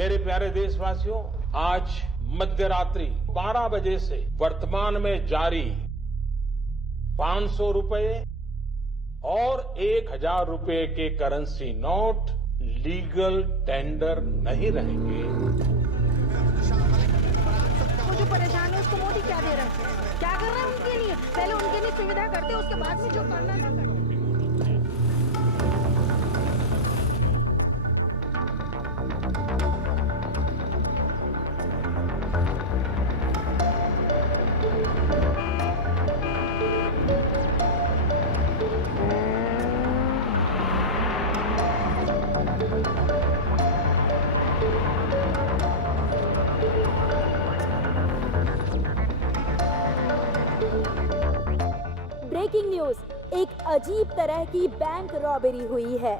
मेरे प्यारे देशवासियों, आज मध्यरात्रि 12 बजे से वर्तमान में जारी 500 रुपए और 1000 रुपए के करेंसी नोट लीगल टेंडर नहीं रहेंगे। वो जो परेशान है उसको मोदी क्या दे रहा है? क्या कर रहा है उनके लिए? पहले उनके लिए सुविधा करते, उसके बाद में जो करना था करते। ब्रेकिंग न्यूज, एक अजीब तरह की बैंक रॉबरी हुई है।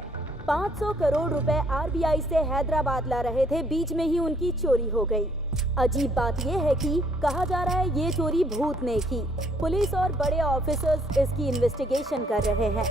500 करोड़ रुपए आरबीआई से हैदराबाद ला रहे थे, बीच में ही उनकी चोरी हो गई। अजीब बात यह है कि कहा जा रहा है ये चोरी भूत ने की। पुलिस और बड़े ऑफिसर्स इसकी इन्वेस्टिगेशन कर रहे हैं।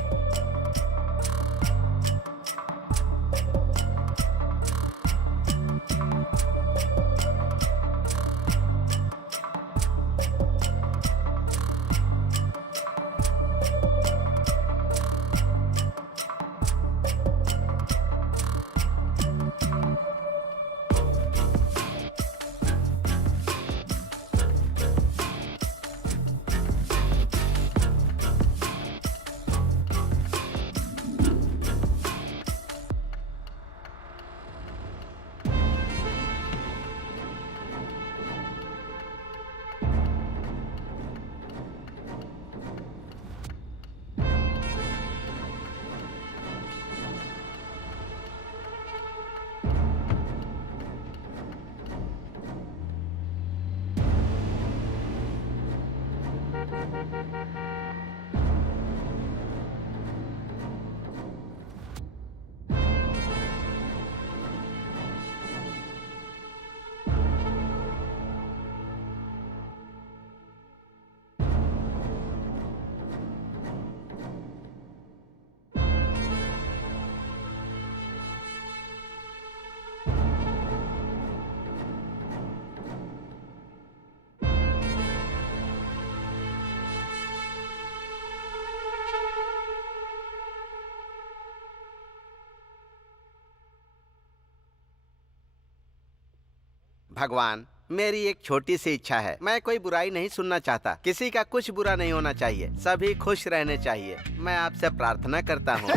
भगवान, मेरी एक छोटी सी इच्छा है। मैं कोई बुराई नहीं सुनना चाहता। किसी का कुछ बुरा नहीं होना चाहिए। सभी खुश रहने चाहिए। मैं आपसे प्रार्थना करता हूँ।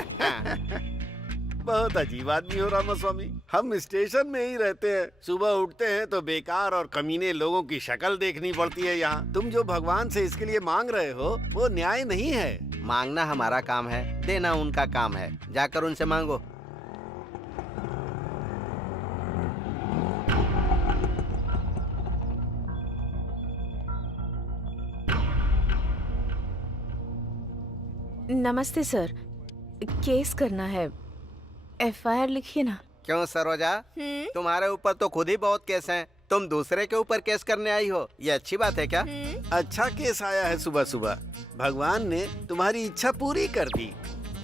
बहुत अजीब आदमी हो रामास्वामी। हम स्टेशन में ही रहते हैं, सुबह उठते हैं तो बेकार और कमीने लोगों की शक्ल देखनी पड़ती है यहाँ। तुम जो भगवान से इसके लिए मांग रहे हो वो न्याय नहीं है। मांगना हमारा काम है, देना उनका काम है। जाकर उनसे मांगो। नमस्ते सर, केस करना है, एफआईआर लिखिए ना। क्यों सरोजा, तुम्हारे ऊपर तो खुद ही बहुत केस हैं। तुम दूसरे के ऊपर केस करने आई हो, ये अच्छी बात है क्या? अच्छा केस आया है सुबह सुबह। भगवान ने तुम्हारी इच्छा पूरी कर दी।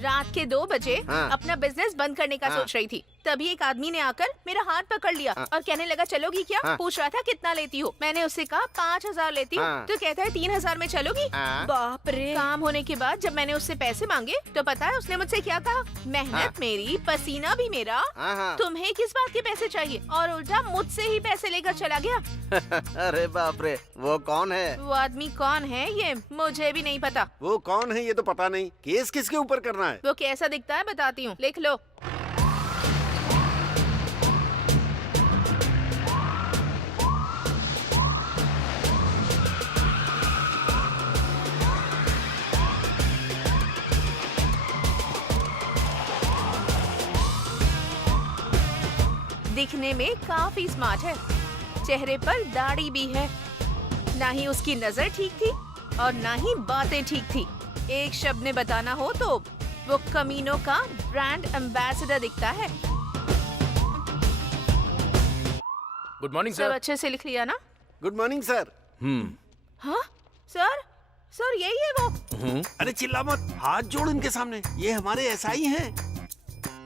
रात के 2 बजे हाँ। अपना बिजनेस बंद करने का सोच रही थी, तभी एक आदमी ने आकर मेरा हाथ पकड़ लिया और कहने लगा चलोगी क्या? पूछ रहा था कितना लेती हो। मैंने उससे कहा 5000 लेती हूँ। तो कहता है 3000 में चलोगी? बाप रे। काम होने के बाद जब मैंने उससे पैसे मांगे तो पता है उसने मुझसे क्या कहा? मेहनत मेरी, पसीना भी मेरा, तुम्हें किस बात के पैसे चाहिए? और उल्टा मुझसे ही पैसे लेकर चला गया। अरे बाप रे, वो कौन है? वो आदमी कौन है ये मुझे भी नहीं पता। वो कौन है ये तो पता नहीं। केस किसके ऊपर करना है? वो कैसा दिखता है बताती हूँ, लिख लो। दिखने में काफी स्मार्ट है, चेहरे पर दाढ़ी भी है। ना ही उसकी नजर ठीक थी और ना ही बातें ठीक थी। एक शब्द में बताना हो तो वो कमीनों का ब्रांड एम्बेसडर दिखता है। गुड मॉर्निंग सब सर। अच्छे से लिख लिया ना? Good morning sir. हाँ सर, सर यही है वो। अरे चिल्ला मत, हाथ जोड़ इनके सामने। ये हमारे एसआई हैं।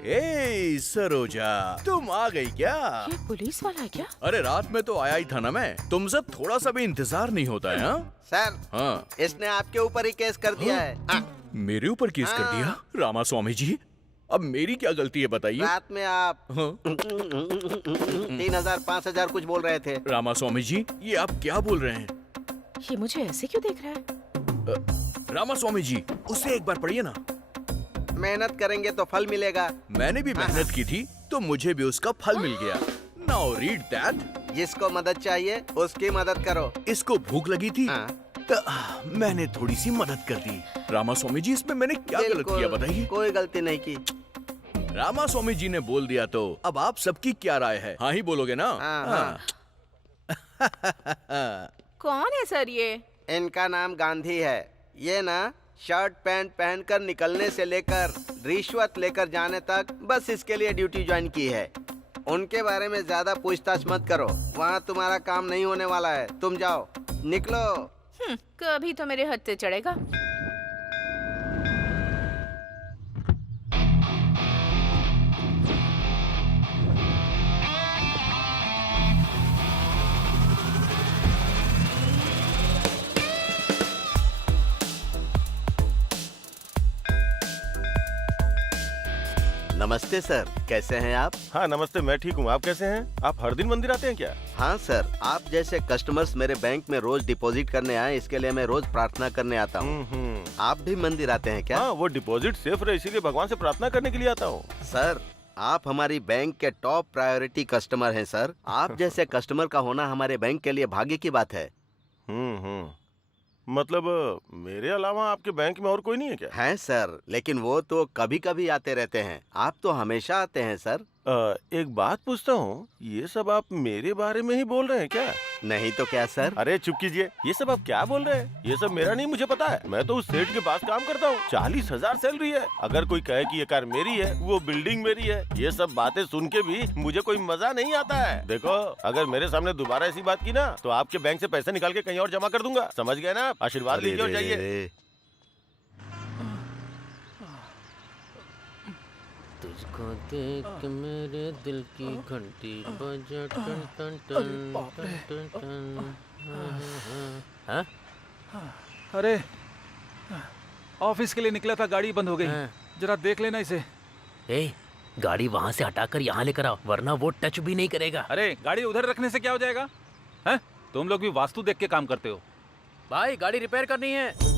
ए सरोजा, तुम आ गई क्या? ये पुलिस वाला है क्या? अरे रात में तो आया ही था ना मैं। तुमसे थोड़ा सा भी इंतजार नहीं होता है? हाँ सर, हाँ। इसने आपके ऊपर ही केस कर दिया है। मेरे ऊपर केस कर दिया? रामा स्वामी जी, अब मेरी क्या गलती है बताइए? रात में आप हाँ? 3000 5000 कुछ बोल रहे थे। रामा स्वामी जी, ये आप क्या बोल रहे हैं? ये मुझे ऐसे क्यों देख रहा है? रामा स्वामी जी, उसे एक बार पढ़िए ना। मेहनत करेंगे तो फल मिलेगा। मैंने भी मेहनत की थी तो मुझे भी उसका फल मिल गया। Now read that. जिसको मदद चाहिए उसकी मदद करो। इसको भूख लगी थी हाँ। तो मैंने थोड़ी सी मदद कर दी। रामा स्वामी जी, इसमें मैंने क्या गलत बिल्कुल, किया बताइए? कोई गलती नहीं की। रामा स्वामी जी ने बोल दिया तो अब आप सबकी क्या राय है? हाँ ही बोलोगे ना? हाँ। कौन है सर ये? इनका नाम गांधी है। ये ना शर्ट पैंट पहनकर निकलने से लेकर रिश्वत लेकर जाने तक बस इसके लिए ड्यूटी ज्वाइन की है। उनके बारे में ज्यादा पूछताछ मत करो, वहाँ तुम्हारा काम नहीं होने वाला है। तुम जाओ, निकलो। कभी तो मेरे हद से चढ़ेगा। नमस्ते सर, कैसे हैं आप? हाँ नमस्ते, मैं ठीक हूँ। आप कैसे हैं? आप हर दिन मंदिर आते हैं क्या? हाँ सर, आप जैसे कस्टमर्स मेरे बैंक में रोज डिपॉजिट करने आए, इसके लिए मैं रोज प्रार्थना करने आता हूँ। आप भी मंदिर आते हैं क्या? हाँ, वो डिपॉजिट सेफ रहे इसीलिए भगवान से प्रार्थना करने के लिए आता हूँ। सर, आप हमारी बैंक के टॉप प्रायोरिटी कस्टमर हैं सर। आप जैसे कस्टमर का होना हमारे बैंक के लिए भाग्य की बात है। मतलब मेरे अलावा आपके बैंक में और कोई नहीं है क्या? हैं सर, लेकिन वो तो कभी कभी आते रहते हैं। आप तो हमेशा आते हैं सर। एक बात पूछता हूँ, ये सब आप मेरे बारे में ही बोल रहे हैं क्या? नहीं तो क्या सर? अरे चुप कीजिए, ये सब आप क्या बोल रहे हैं? ये सब मेरा नहीं, मुझे पता है। मैं तो उस सेठ के पास काम करता हूँ, 40,000 सैलरी है। अगर कोई कहे कि ये कार मेरी है, वो बिल्डिंग मेरी है, ये सब बातें सुन के भी मुझे कोई मजा नहीं आता है। देखो, अगर मेरे सामने दोबारा ऐसी बात की ना तो आपके बैंक से पैसे निकाल के कहीं और जमा कर दूंगा। समझ गए ना? आशीर्वाद लीजिए और जाइए। तुझको देख के मेरे दिल की घंटी बजा टन टन टन टन टन टन। हाँ? अरे ऑफिस के लिए निकला था, गाड़ी बंद हो गई। जरा देख लेना इसे। ए, गाड़ी वहाँ से हटाकर यहाँ लेकर आओ, वरना वो टच भी नहीं करेगा। अरे गाड़ी उधर रखने से क्या हो जाएगा? हैं? तुम लोग भी वास्तु देख के काम करते हो। भाई गाड़ी रिपेयर करनी है।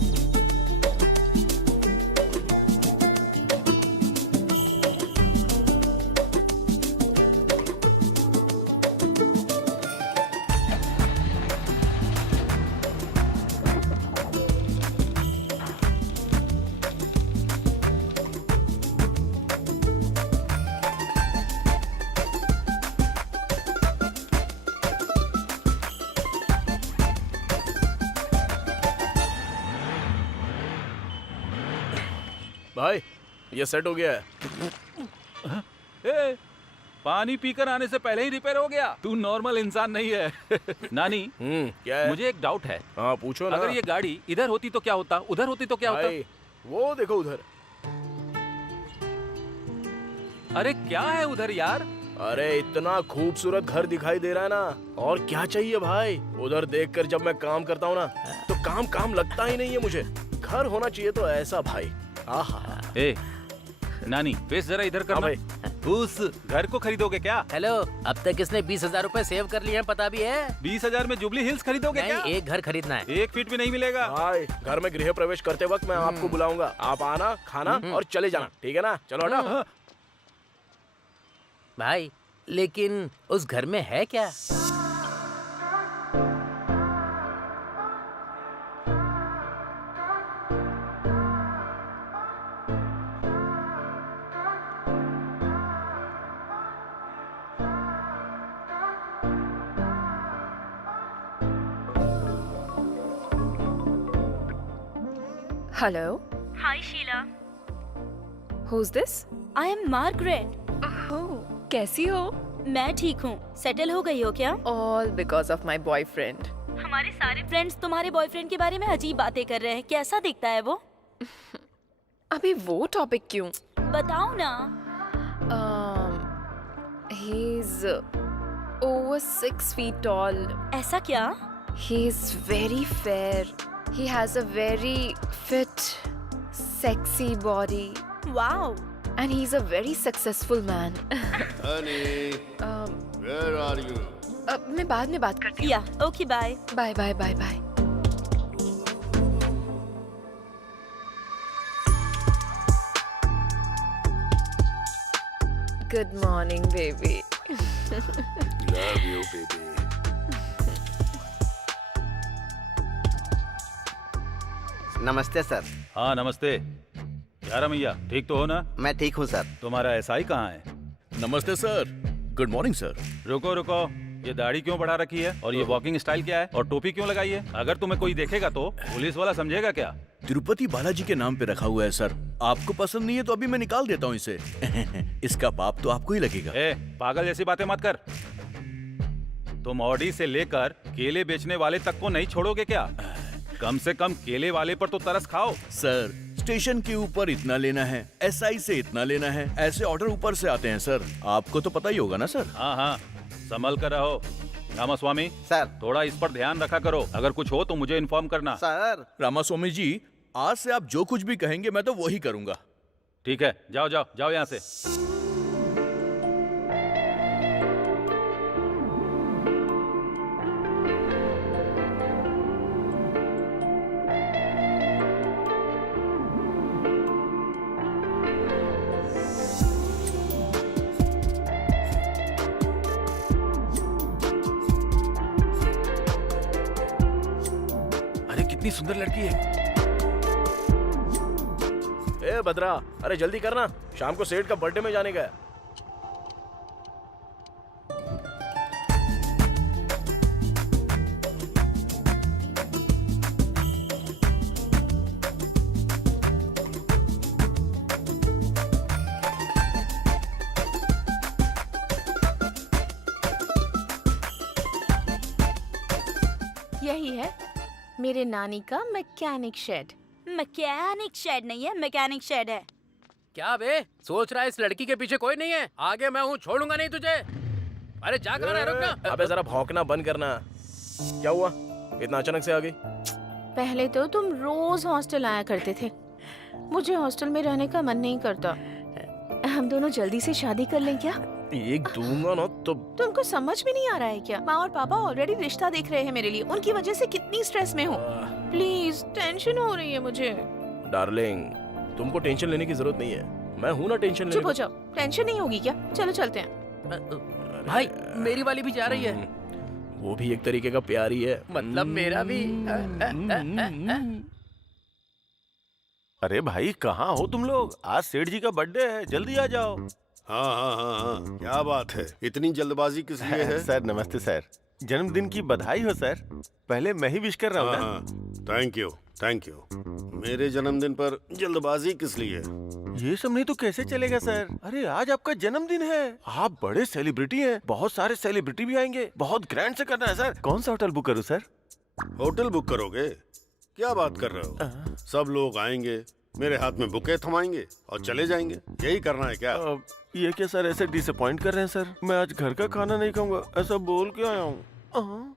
भाई ये सेट हो गया है। ए, पानी पीकर आने से पहले ही रिपेयर हो गया। तू नॉर्मल इंसान नहीं है। नानी, क्या है? मुझे एक डाउट है। हाँ पूछो ना। अगर ये गाड़ी इधर होती तो क्या होता, उधर होती तो क्या होता? वो देखो उधर। अरे क्या है उधर यार? अरे इतना खूबसूरत घर दिखाई दे रहा है ना, और क्या चाहिए भाई? उधर देखकर जब मैं काम करता हूँ ना तो काम काम लगता ही नहीं है मुझे। घर होना चाहिए तो ऐसा भाई। आहा। ए, नानी फेस जरा इधर करना। उस घर को खरीदोगे क्या? हेलो, अब तक इसने 20,000 रूपए सेव कर लिए हैं, पता भी है? 20,000 में जुबली हिल्स खरीदोगे क्या? नहीं, एक घर खरीदना है। 1 फीट भी नहीं मिलेगा भाई। घर में गृह प्रवेश करते वक्त मैं आपको बुलाऊंगा, आप आना, खाना और चले जाना, ठीक है ना? चलो हटा। भाई लेकिन उस घर में है क्या? Hello. Hi Sheela, Who's this? I am Margaret. Oh, कैसी हो? मैं ठीक हूँ। सेटल हो गई हो क्या? All because of my boyfriend. हमारे सारे फ्रेंड्स तुम्हारे बॉयफ्रेंड के बारे में अजीब बातें कर रहे हैं। कैसा दिखता है वो? अभी वो टॉपिक क्यों? बताओ ना। He's over 6 feet tall. ऐसा क्या? He's very fair. He has a very fit, sexy body. Wow. And he's a very successful man. Honey, where are you? मैं बाद में बात करती हूँ. या, okay, bye. Bye, bye, bye, bye. Good morning, baby. Love you, baby. नमस्ते sir. हाँ नमस्ते। क्या रमैया, ठीक तो हो ना? मैं ठीक हूँ सर। तुम्हारा एसआई कहाँ है? नमस्ते सर। Good morning sir. रुको रुको, ये दाढ़ी क्यों बढ़ा रखी है और ये वॉकिंग स्टाइल क्या है और टोपी क्यों लगाई है? अगर तुम्हें कोई देखेगा तो पुलिस वाला समझेगा क्या? तिरुपति बालाजी के नाम पे रखा हुआ है सर। आपको पसंद नहीं है तो अभी मैं निकाल देता हूँ इसे। इसका पाप तो आपको ही लगेगा। ए, पागल जैसी बातें मत कर। तुम ऑडी से लेकर केले बेचने वाले तक को नहीं छोड़ोगे क्या? कम से कम केले वाले पर तो तरस खाओ। सर, स्टेशन के ऊपर इतना लेना है, एसआई से इतना लेना है, ऐसे ऑर्डर ऊपर से आते हैं सर। आपको तो पता ही होगा ना सर। हाँ हाँ, संभल कर रहो। रामास्वामी सर, थोड़ा इस पर ध्यान रखा करो। अगर कुछ हो तो मुझे इन्फॉर्म करना। सर। रामास्वामी जी, आज से आप जो कुछ भी कहेंगे मैं तो वही करूंगा। ठीक है, जाओ जाओ जाओ यहाँ से। कितनी सुंदर लड़की है। ए भद्रा, अरे जल्दी करना, शाम को सेठ का बर्थडे में जाने का है। यही है मेरे नानी का मैकेनिक शेड। मैकेनिक शेड नहीं है, मैकेनिक शेड है। क्या बे, सोच रहा है इस लड़की के पीछे कोई नहीं है? आगे मैं हूँ, छोड़ूंगा नहीं तुझे। अरे जा कर रहा है, रुकना। अबे जरा भौंकना बंद करना। क्या हुआ, इतना अचानक से आ गई? पहले तो तुम रोज हॉस्टल आया करते थे, मुझे हॉस्टल में रहने का मन नहीं करता। हम दोनों जल्दी से शादी कर लें क्या? एक दूंगा ना तो। तुमको समझ में नहीं आ रहा है क्या? माँ और पापा ऑलरेडी रिश्ता देख रहे हैं मेरे लिए, उनकी वजह से कितनी स्ट्रेस में हूँ। प्लीज, टेंशन हो रही है मुझे। डार्लिंग, तुमको टेंशन लेने की जरूरत नहीं है, मैं हूँ ना टेंशन लेने। चुप हो जाओ, टेंशन नहीं होगी क्या? चलो चलते हैं। भाई, मेरी वाली भी जा रही है। वो भी एक तरीके का प्यार ही है, मतलब मेरा भी। अरे भाई, कहाँ हो तुम लोग? आज सेठ जी का बर्थडे है, जल्दी आ जाओ। हाँ हाँ हाँ हाँ, क्या बात है, इतनी जल्दबाजी किस लिए है? सर नमस्ते सर, जन्मदिन की बधाई हो सर। पहले मैं ही विश कर रहा हूँ ना। Thank you thank you. मेरे जन्मदिन पर जल्दबाजी किस लिए? ये सब नहीं तो कैसे चलेगा सर? अरे आज आपका जन्मदिन है, आप बड़े सेलिब्रिटी हैं, बहुत सारे सेलिब्रिटी भी आएंगे, बहुत ग्रैंड से करना है सर। कौन सा होटल बुक करूँ सर? होटल बुक करोगे? क्या बात कर रहे हो? सब लोग आएंगे, मेरे हाथ में बुके थमाएंगे और चले जाएंगे, यही करना है क्या? ये क्या सर, ऐसे डिसअपॉइंट कर रहे हैं सर? मैं आज घर का खाना नहीं खाऊंगा, ऐसा बोल के आया हूँ।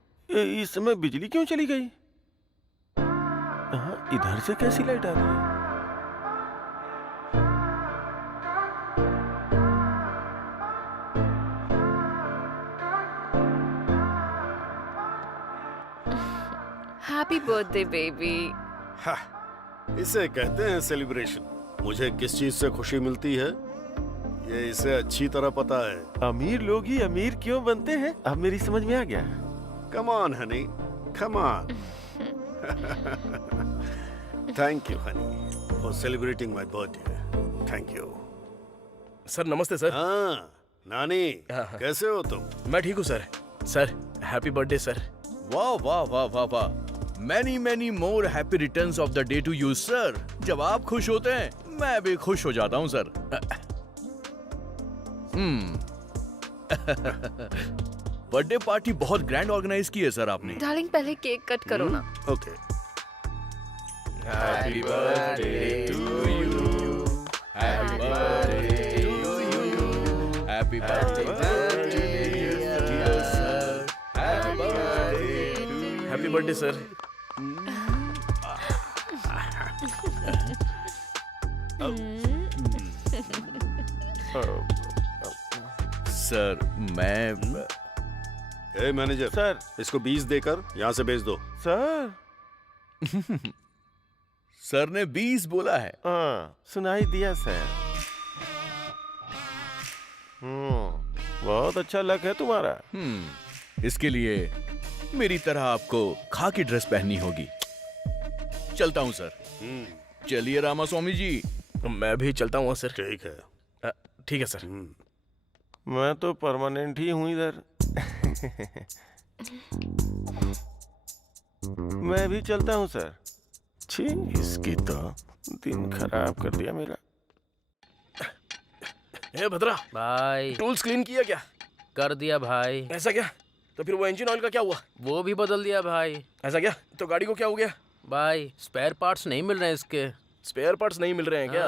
इस समय बिजली क्यों चली गई? इधर से कैसी लाइट आ रही है? Happy birthday baby. इसे कहते हैं सेलिब्रेशन। मुझे किस चीज से खुशी मिलती है ये इसे अच्छी तरह पता है। अमीर लोग ही अमीर क्यों बनते हैं, अब मेरी समझ में आ गया। Come on honey, come on. Thank you honey for celebrating my birthday. Thank you. Sir नमस्ते सर। हाँ नानी, कैसे हो तुम? मैं ठीक हूँ sir. Sir happy birthday sir. वाह वाह वाह वाह वाह, many many more happy returns of the day to you sir. जब आप खुश होते हैं मैं भी खुश हो जाता हूँ सर। बर्थडे पार्टी बहुत ग्रैंड ऑर्गेनाइज की है सर आपने। डार्लिंग, पहले केक कट करो ना। Okay. Happy birthday to you, happy birthday to you, happy birthday. Happy birthday sir. Sir मैं ए मैनेजर सर इसको 20 देकर यहाँ से भेज दो। सर सर ने 20 बोला है। हाँ सुनाई दिया सर। बहुत अच्छा लक है तुम्हारा। इसके लिए मेरी तरह आपको खाकी ड्रेस पहननी होगी। चलता हूँ सर। चलिए रामास्वामी जी। मैं भी चलता हूँ सर। ठीक है। ठीक है सर। मैं तो परमानेंट ही हूँ इधर। मैं भी चलता हूँ सर। छी इसकी तो दिन खराब कर दिया मेरा। ए भद्रा भाई टूल्स क्लीन किया क्या? कर दिया भाई। ऐसा क्या? तो फिर वो इंजन ऑयल का क्या हुआ? वो भी बदल दिया भाई। ऐसा क्या? तो गाड़ी को क्या हो गया? भाई स्पेयर पार्ट्स नहीं मिल रहे हैं इसके। स्पेयर पार्ट्स नहीं मिल रहे हैं क्या?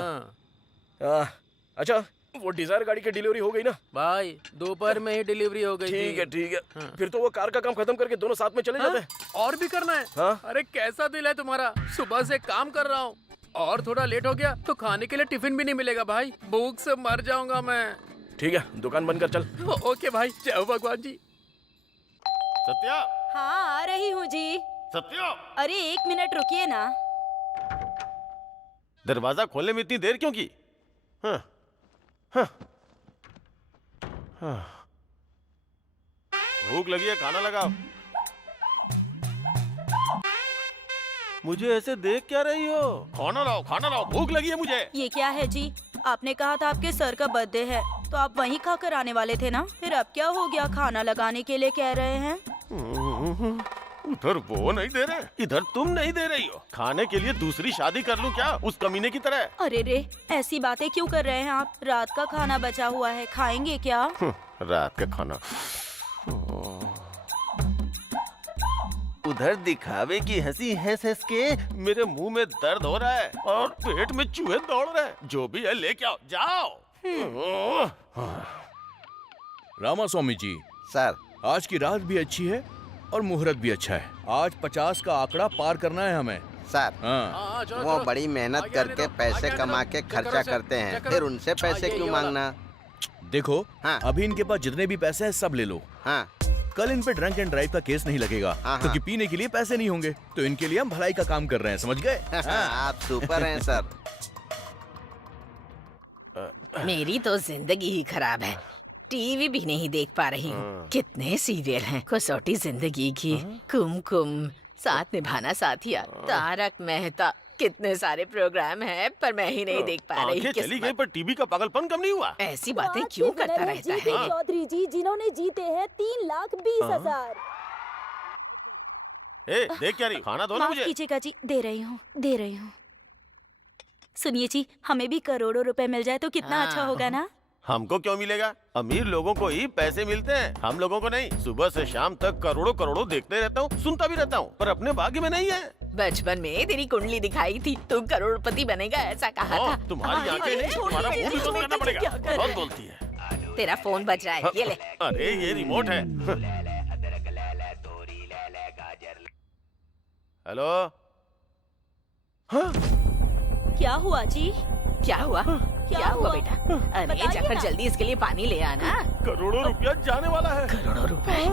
अच्छा वो डिजायर गाड़ी की डिलीवरी हो गई ना? भाई दोपहर में ही डिलीवरी हो गई। ठीक है ठीक है। फिर तो वो कार का काम खत्म करके दोनों साथ में चले जाते हैं। और भी करना है? हाँ? अरे कैसा दिल है तुम्हारा। सुबह से काम कर रहा हूँ और थोड़ा लेट हो गया तो खाने के लिए टिफिन भी नहीं मिलेगा भाई। भूख से मर जाऊंगा मैं। ठीक है दुकान बंद कर चल। ओके भाई जय भगवान जी। सत्या हाँ आ रही हूँ जी। सत्या अरे 1 मिनट रुकिए ना। दरवाजा खोलने में इतनी देर क्यों की? हाँ हाँ हाँ भूख लगी है खाना लगाओ। मुझे ऐसे देख क्या रही हो? खाना लाओ भूख लगी है मुझे। ये क्या है जी? आपने कहा था आपके सर का बर्थडे है तो आप वहीं खाकर आने वाले थे ना। फिर अब क्या हो गया? खाना लगाने के लिए कह रहे हैं। उधर वो नहीं दे रहे, इधर तुम नहीं दे रही हो। खाने के लिए दूसरी शादी कर लूं क्या उस कमीने की तरह? अरे रे ऐसी बातें क्यों कर रहे हैं आप? रात का खाना बचा हुआ है, खाएंगे क्या? रात का खाना। उधर दिखावे की हंसी हंस के मेरे मुंह में दर्द हो रहा है और पेट में चूहे दौड़ रहे हैं। जो भी है लेके आओ, जाओ। रामास्वामी जी सर आज की रात भी अच्छी है और मुहूर्त भी अच्छा है। आज 50 का आंकड़ा पार करना है हमें। सर हाँ वो बड़ी मेहनत करके पैसे कमा के खर्चा करते हैं, फिर उनसे पैसे क्यों मांगना? देखो हाँ। अभी इनके पास जितने भी पैसे हैं सब ले लो। हाँ कल इन पे ड्रंक एंड ड्राइव का केस नहीं लगेगा क्योंकि पीने के लिए पैसे नहीं होंगे। तो इनके लिए हम भलाई का काम कर रहे हैं, समझ गए? आप सुपर हैं सर। मेरी तो जिंदगी ही खराब है। टीवी भी नहीं देख पा रही हूँ। कितने सीरियल हैं। कसौटी जिंदगी की, कुमकुम, साथ निभाना साथिया, तारक मेहता, कितने सारे प्रोग्राम हैं पर मैं ही नहीं देख पा रही। चली गई पर टीवी का पागलपन कम नहीं हुआ। ऐसी बातें क्यों करता रहता है? चौधरी जी जिन्होंने जीते हैं 3,20,000। ए, देख क्या रही? खाना दो ना माफ मुझे। कीजिएगा जी, दे रही हूँ। सुनिए जी, हमें भी करोड़ों रुपए मिल जाए तो कितना अच्छा होगा ना? हमको क्यों मिलेगा? अमीर लोगों को ही पैसे मिलते हैं, हम लोगों को नहीं। सुबह से शाम तक करोड़ों देखते रहता हूँ, सुनता भी रहता हूँ, पर अपने भाग्य में नहीं है। बचपन में तेरी कुंडली दिखाई थी, तू करोड़पति बनेगा ऐसा कहा था। तुम्हारी आंखें नहीं, तुम्हारा मुंह भी बंद करना पड़ेगा। बहुत बोलती है। तेरा फोन बज रहा है, ये ले। अरे ये रिमोट है। हेलो। हाँ? क्या हुआ जी? क्या हुआ बेटा? अरे जाकर जल्दी इसके लिए पानी ले आना। करोड़ों रुपया जाने वाला है। करोड़ों रुपए?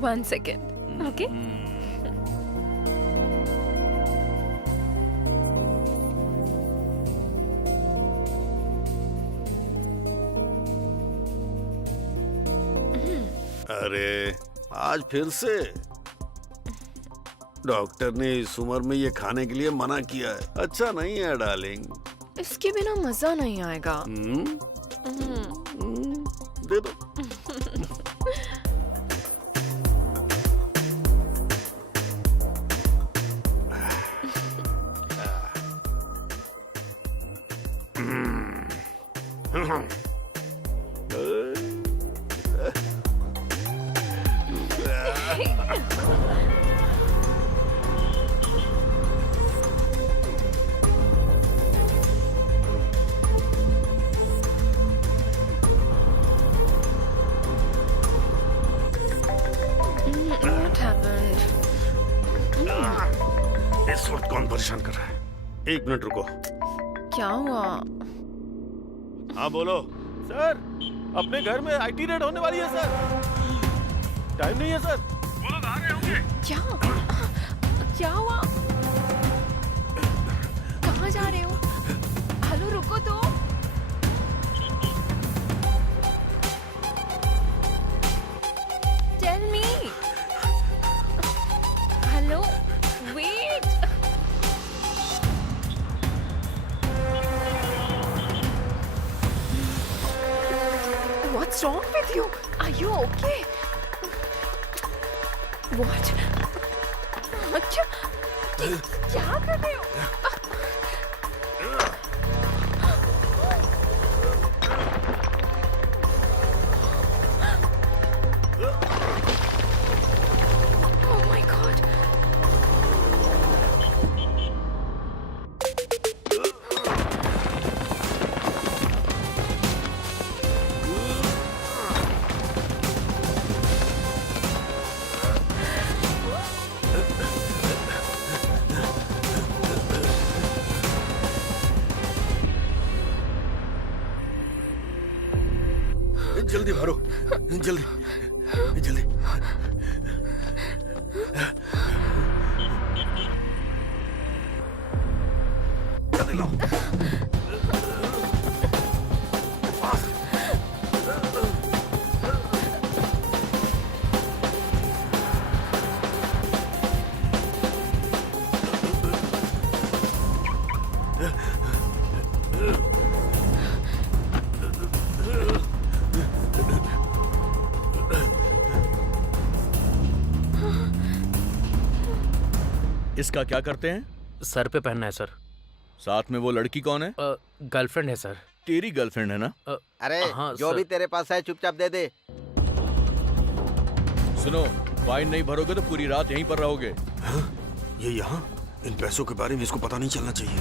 1 second. Okay. अरे आज फिर से डॉक्टर ने इस उम्र में ये खाने के लिए मना किया है। अच्छा नहीं है डार्लिंग। इसके बिना मजा नहीं आएगा। दे दो। इस वक्त कौन परेशान कर रहा है? 1 मिनट रुको। क्या हुआ? हाँ बोलो। सर अपने घर में IT रेड होने वाली है सर। टाइम नहीं है सर। वो लोग आ रहे होंगे। क्या हुआ? कहाँ जा रहे हो? हेलो रुको तो। Tell me. Hello wait. What's wrong with you? Are you okay? What? क्या कर रहे हो? Oh my God! जल्दी भरो, जल्दी जल्दी। जल्दी लो। इसका क्या करते हैं? सर पे पहनना है सर। साथ में वो लड़की कौन है? गर्लफ्रेंड है सर। तेरी गर्लफ्रेंड है ना? अरे हाँ, जो सर। भी तेरे पास है चुपचाप दे दे। सुनो, फाइन नहीं भरोगे तो पूरी रात यहीं पर रहोगे। हाँ? ये यहाँ? इन पैसों के बारे में इसको पता नहीं चलना चाहिए।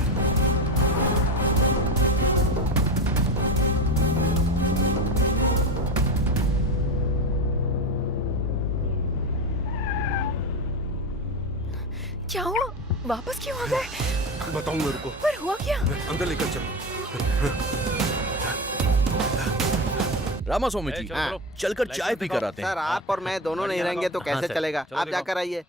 क्या हुआ? वापस क्यों आ गए? बताऊं मेरे को। पर हुआ क्या? अंदर लेकर चलो। रामास्वामी जी, चलकर चाय पी कर आते हैं। सर आप और मैं दोनों नहीं रहेंगे तो कैसे चलेगा? आप जाकर आइए।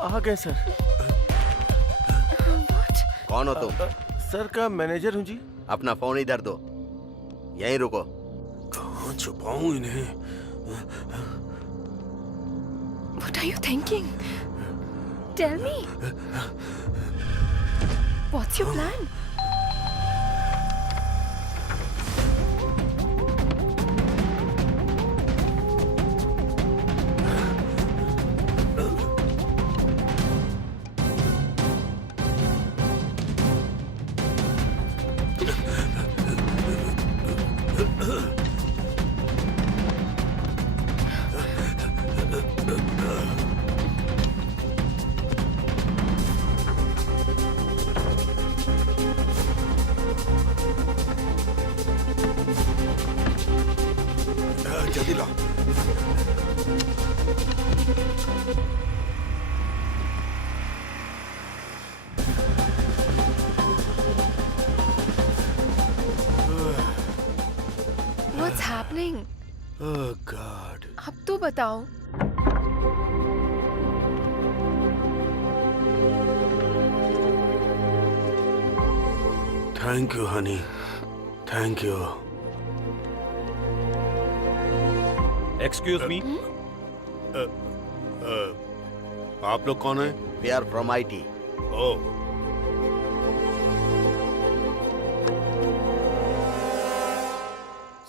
आ गए सर। कौन हो तुम? सर का मैनेजर हूँ जी। अपना फोन इधर दो, यहीं रुको। कहाँ छुपाऊं इन्हें? What are you thinking? Tell me. What's your plan? जल्दी ला। ओह गॉड। अब तो बताओ। Thank you honey, thank you. Excuse me, आप लोग कौन हैं? We are from IT। Oh,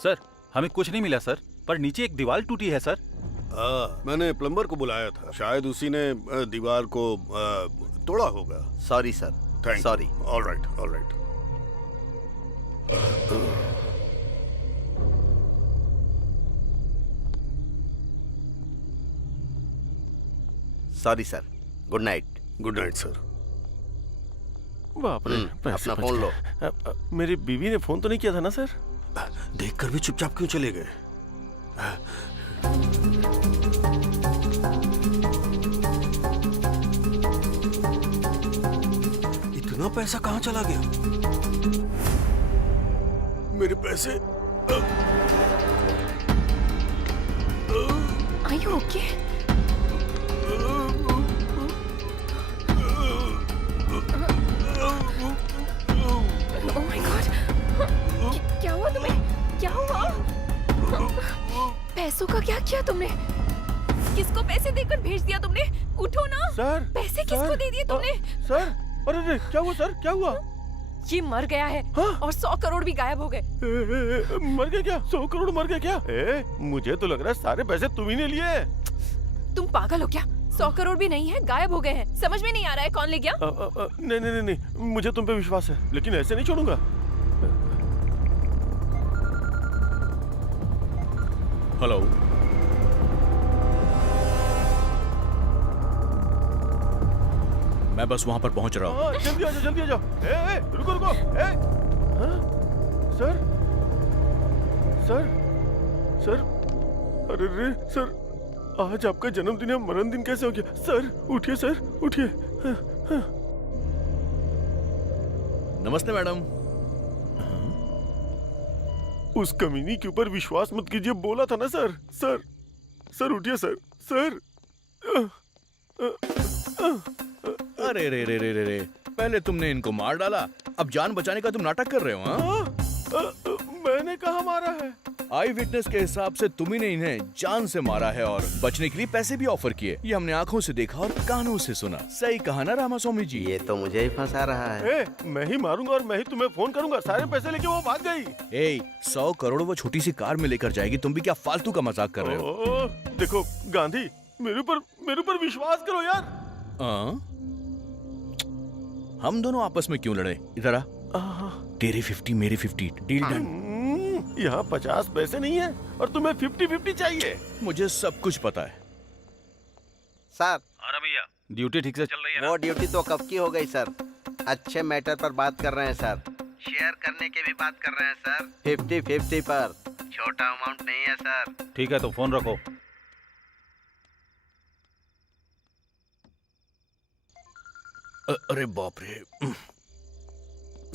sir हमें कुछ नहीं मिला सर, पर नीचे एक दीवार टूटी है सर। मैंने प्लम्बर को बुलाया था, शायद उसी ने दीवार को तोड़ा होगा। Sorry sir, thank sorry. All right, all right. Sorry sir, good night. Good night sir. बाप रे, पैसे अपना बच फोन लो। गए। मेरी बीवी ने फोन तो नहीं किया था ना सर? देखकर भी चुपचाप क्यों चले गए? इतना पैसा कहाँ चला गया? मेरे पैसे। Are you okay? Oh my God! क्या हुआ तुम्हें? क्या हुआ? पैसों का क्या किया तुमने? किसको पैसे देकर भेज दिया तुमने? उठो ना। सर, पैसे किसको दे दिए तुमने? सर, अरे क्या हुआ सर, क्या हुआ? ये मर गया है। और 100 करोड़ भी गायब हो गए। मर गया क्या? 100 करोड़ मर गया क्या? मुझे तो लग रहा है सारे पैसे तुम ही ने लिए। तुम पागल हो क्या? 100 करोड़ भी नहीं है, गायब हो गए हैं। समझ में नहीं आ रहा है कौन ले गया? नहीं नहीं नहीं, मुझे तुम पे विश्वास है, लेकिन ऐसे नहीं छोड़ूंगा। हेलो, मैं बस वहां पर पहुंच रहा हूँ। जल्दी आ जाओ, जल्दी आ जाओ। रुको रुको। सर, सर, सर, अरे रे सर, आज आपका जन्मदिन है, मरण दिन कैसे हो गया? सर उठिए, सर उठिए। नमस्ते मैडम। उस कमीनी के ऊपर विश्वास मत कीजिए, बोला था ना सर। सर, सर उठिए सर। सर, अरे रे रे रे रे रे, पहले तुमने इनको मार डाला, अब जान बचाने का तुम नाटक कर रहे हो? हाँ? मैंने कहा मारा है? आई विटनेस के हिसाब से तुम ही ने इन्हें जान से मारा है और बचने के लिए पैसे भी ऑफर किए। ये हमने आंखों से देखा और कानों से सुना। सही कहा ना रामास्वामी जी? ये तो मुझे ही फंसा रहा है। मैं ही मारूंगा और मैं ही तुम्हें फोन करूंगा। सारे पैसे लेके वो भाग गई। 100 करोड़ वो छोटी सी कार में लेकर जाएगी, तुम भी क्या फालतू का मजाक कर रहे हो? देखो गांधी, मेरे ऊपर विश्वास करो यार। हम दोनों आपस में क्यों लड़े? इधर आ। तेरे 50 मेरे 50, डील डन। यहाँ 50 पैसे नहीं है और तुम्हें 50-50 चाहिए। मुझे सब कुछ पता है सर। अरे भैया, ड्यूटी ठीक से चल रही है? वो ड्यूटी तो कब की हो गई सर। अच्छे मैटर पर बात कर रहे हैं सर। शेयर करने की भी बात कर रहे हैं सर। 50-50 पर, छोटा अमाउंट नहीं है सर। ठीक है तो फोन रखो। अरे बाप रे।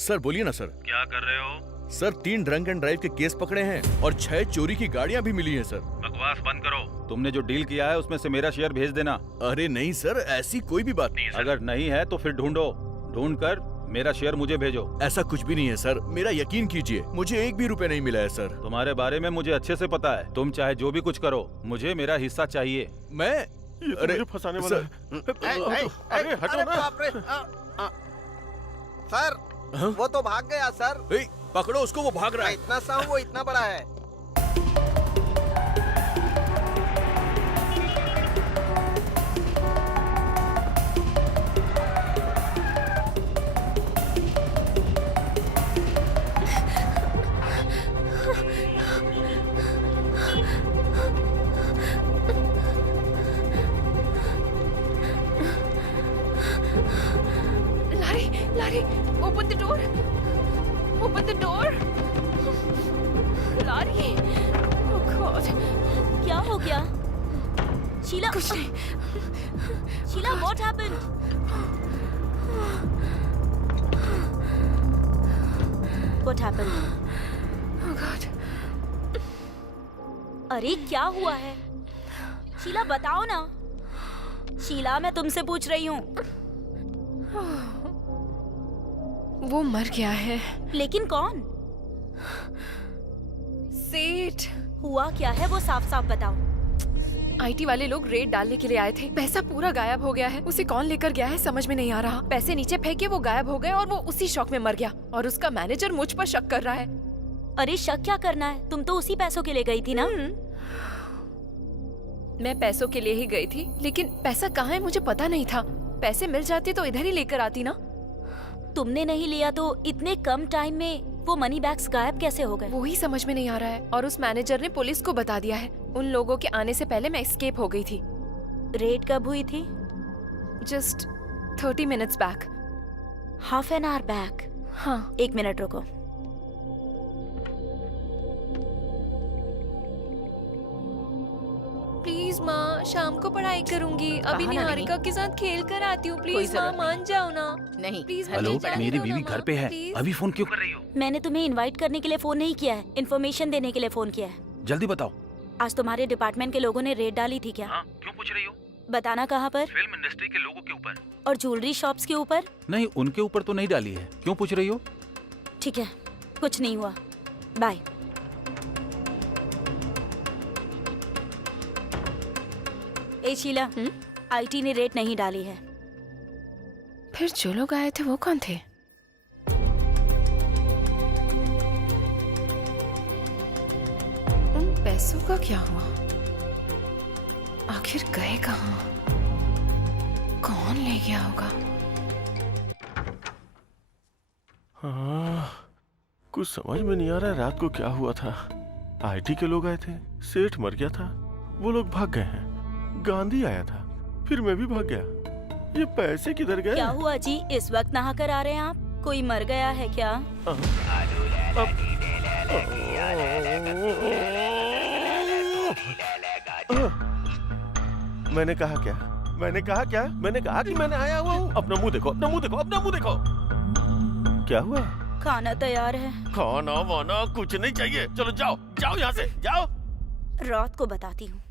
सर बोलिए ना सर। क्या कर रहे हो? सर 3 ड्रंक एंड ड्राइव के केस पकड़े हैं और 6 चोरी की गाड़ियां भी मिली हैं सर। बकवास बंद करो। तुमने जो डील किया है उसमें से मेरा शेयर भेज देना। अरे नहीं सर, ऐसी कोई भी बात नहीं है सर। अगर नहीं है तो फिर ढूंढ कर मेरा शेयर मुझे भेजो। ऐसा कुछ भी नहीं है सर, मेरा यकीन कीजिए, मुझे 1 भी रुपए नहीं मिला है सर। तुम्हारे बारे में मुझे अच्छे से पता है। तुम चाहे जो भी कुछ करो, मुझे मेरा हिस्सा चाहिए। मैं अरे फंसाने वाला है। अरे हटो ना। सर वो तो भाग गया सर। पकड़ो उसको, वो भाग रहा है। इतना सा हूँ, वो इतना बड़ा है। Larry, open the door. Open the door. Larry. Oh God. क्या हो गया? शीला, कुछ नहीं। Sheila, what happened? What happened? Oh God. अरे क्या हुआ है? शीला बताओ ना। शीला मैं तुमसे पूछ रही हूँ। वो मर गया है। लेकिन कौन? सेठ। हुआ क्या है वो साफ साफ बताओ। आईटी वाले लोग रेड डालने के लिए आए थे। पैसा पूरा गायब हो गया है। उसे कौन लेकर गया है समझ में नहीं आ रहा। पैसे नीचे फेंके वो गायब हो गए और वो उसी शौक में मर गया। और उसका मैनेजर मुझ पर शक कर रहा है। अरे शक क्या करना है? तुम तो उसी पैसों के लिए गई थी ना? मैं पैसों के लिए ही गई थी, लेकिन पैसा कहाँ है मुझे पता नहीं था। पैसे मिल जाते तो इधर ही लेकर आती ना। तुमने नहीं लिया तो इतने कम टाइम में वो मनी बैग्स गायब कैसे हो गए? वो ही समझ में नहीं आ रहा है। और उस मैनेजर ने पुलिस को बता दिया है। उन लोगों के आने से पहले मैं एस्केप हो गई थी। रेड कब हुई थी? Just 30 minutes back. Half an hour back? हाँ। 1 मिनट रुको। प्लीज माँ, शाम को पढ़ाई करूंगी। अभी निहारिका के साथ खेल कर आती हूँ। प्लीज माँ मान जाओ ना। नहीं प्लीज। हेलो, मेरी बीवी घर पे है। अभी फोन क्यों कर रही हो? मैंने तुम्हें इनवाइट करने के लिए फोन नहीं किया है, इन्फॉर्मेशन देने के लिए फोन किया है। जल्दी बताओ। आज तुम्हारे डिपार्टमेंट के लोगों ने रेड डाली थी क्या? हाँ, क्यों पूछ रही हो? बताना कहाँ पर? फिल्म इंडस्ट्री के लोगों के ऊपर। और ज्वेलरी शॉप्स के ऊपर? नहीं, उनके ऊपर तो नहीं डाली है। क्यों पूछ रही हो? ठीक है, कुछ नहीं हुआ। बाय। ए शीला, आईटी ने रेट नहीं डाली है। फिर जो लोग आए थे वो कौन थे? उन पैसों का क्या हुआ? आखिर गए कहाँ? कौन ले गया होगा? हाँ, कुछ समझ में नहीं आ रहा है रात को क्या हुआ था। आईटी के लोग आए थे, सेठ मर गया था, वो लोग भाग गए हैं। गांधी आया था, फिर मैं भी भाग गया। ये पैसे किधर गए? क्या हुआ जी, इस वक्त नहा कर आ रहे हैं आप? कोई मर गया है क्या? मैंने कहा क्या? मैंने कहा क्या? मैंने कहा कि मैंने आया हुआ हूँ। अपना मुंह देखो, अपना मुंह देखो, अपना मुंह देखो। क्या हुआ? खाना तैयार है। खाना वाना कुछ नहीं चाहिए। चलो जाओ, जाओ यहाँ से, जाओ। रात को बताती हूँ।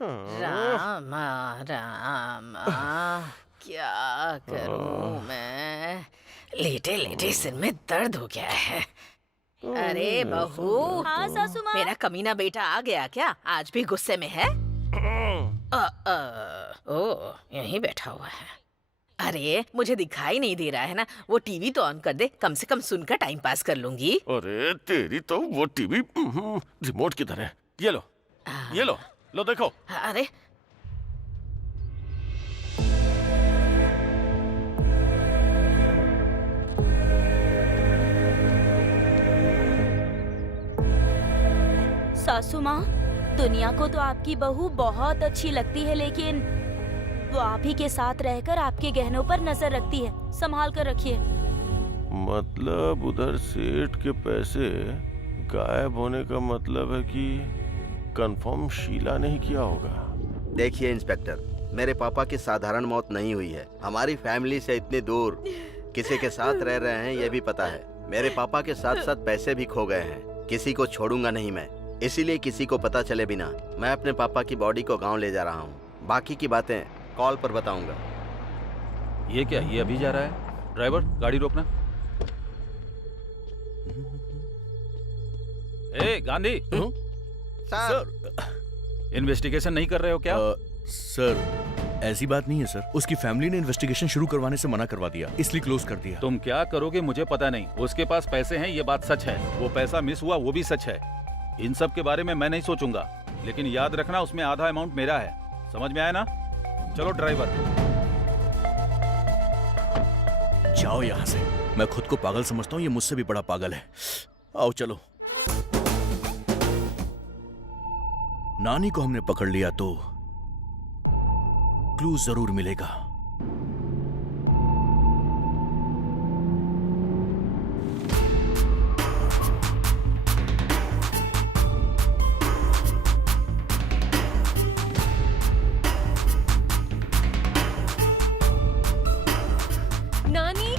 रामा रामा, क्या करूं मैं? लेटे लेटे सिर में दर्द हो गया है। अरे बहू। हाँ सासू माँ। मेरा कमीना बेटा आ गया क्या? आज भी गुस्से में है? ओ, यहीं बैठा हुआ है। अरे मुझे दिखाई नहीं दे रहा है ना? वो टीवी तो ऑन कर दे, कम से कम सुनकर टाइम पास कर लूंगी। अरे तेरी तो वो टीवी रिमोट किधर है? ये लो, ये लो, लो देखो। अरे सासू माँ, दुनिया को तो आपकी बहू बहुत अच्छी लगती है, लेकिन वो आप ही के साथ रहकर आपके गहनों पर नजर रखती है। संभाल कर रखिए। मतलब उधर सेठ के पैसे गायब होने का मतलब है कि कंफर्म शीला ने ही किया होगा। देखिए इंस्पेक्टर, मेरे पापा की साधारण मौत नहीं हुई है। हमारी फैमिली से इतनी दूर किसी के साथ रह रहे हैं ये भी पता है। मेरे पापा के साथ साथ पैसे भी खो गए हैं। किसी को छोड़ूंगा नहीं मैं, इसीलिए किसी को पता चले बिना मैं अपने पापा की बॉडी को गांव ले जा रहा हूँ। बाकी की बातें कॉल पर बताऊंगा। ये क्या, ये अभी जा रहा है? ड्राइवर, गाड़ी रोकना। ए गांधी, सर, इन्वेस्टिगेशन नहीं कर रहे हो क्या? सर ऐसी बात नहीं है सर। उसकी फैमिली ने इन्वेस्टिगेशन शुरू करवाने से मना करवा दिया, इसलिए क्लोज कर दिया। तुम क्या करोगे मुझे पता नहीं। उसके पास पैसे हैं ये बात सच है, वो पैसा मिस हुआ वो भी सच है। इन सब के बारे में मैं नहीं सोचूंगा, लेकिन याद रखना उसमें आधा अमाउंट मेरा है। समझ में आया ना? चलो ड्राइवर। जाओ यहाँ से। मैं खुद को पागल समझता हूँ, ये मुझसे भी बड़ा पागल है। आओ चलो। नानी को हमने पकड़ लिया तो क्लू जरूर मिलेगा। नानी।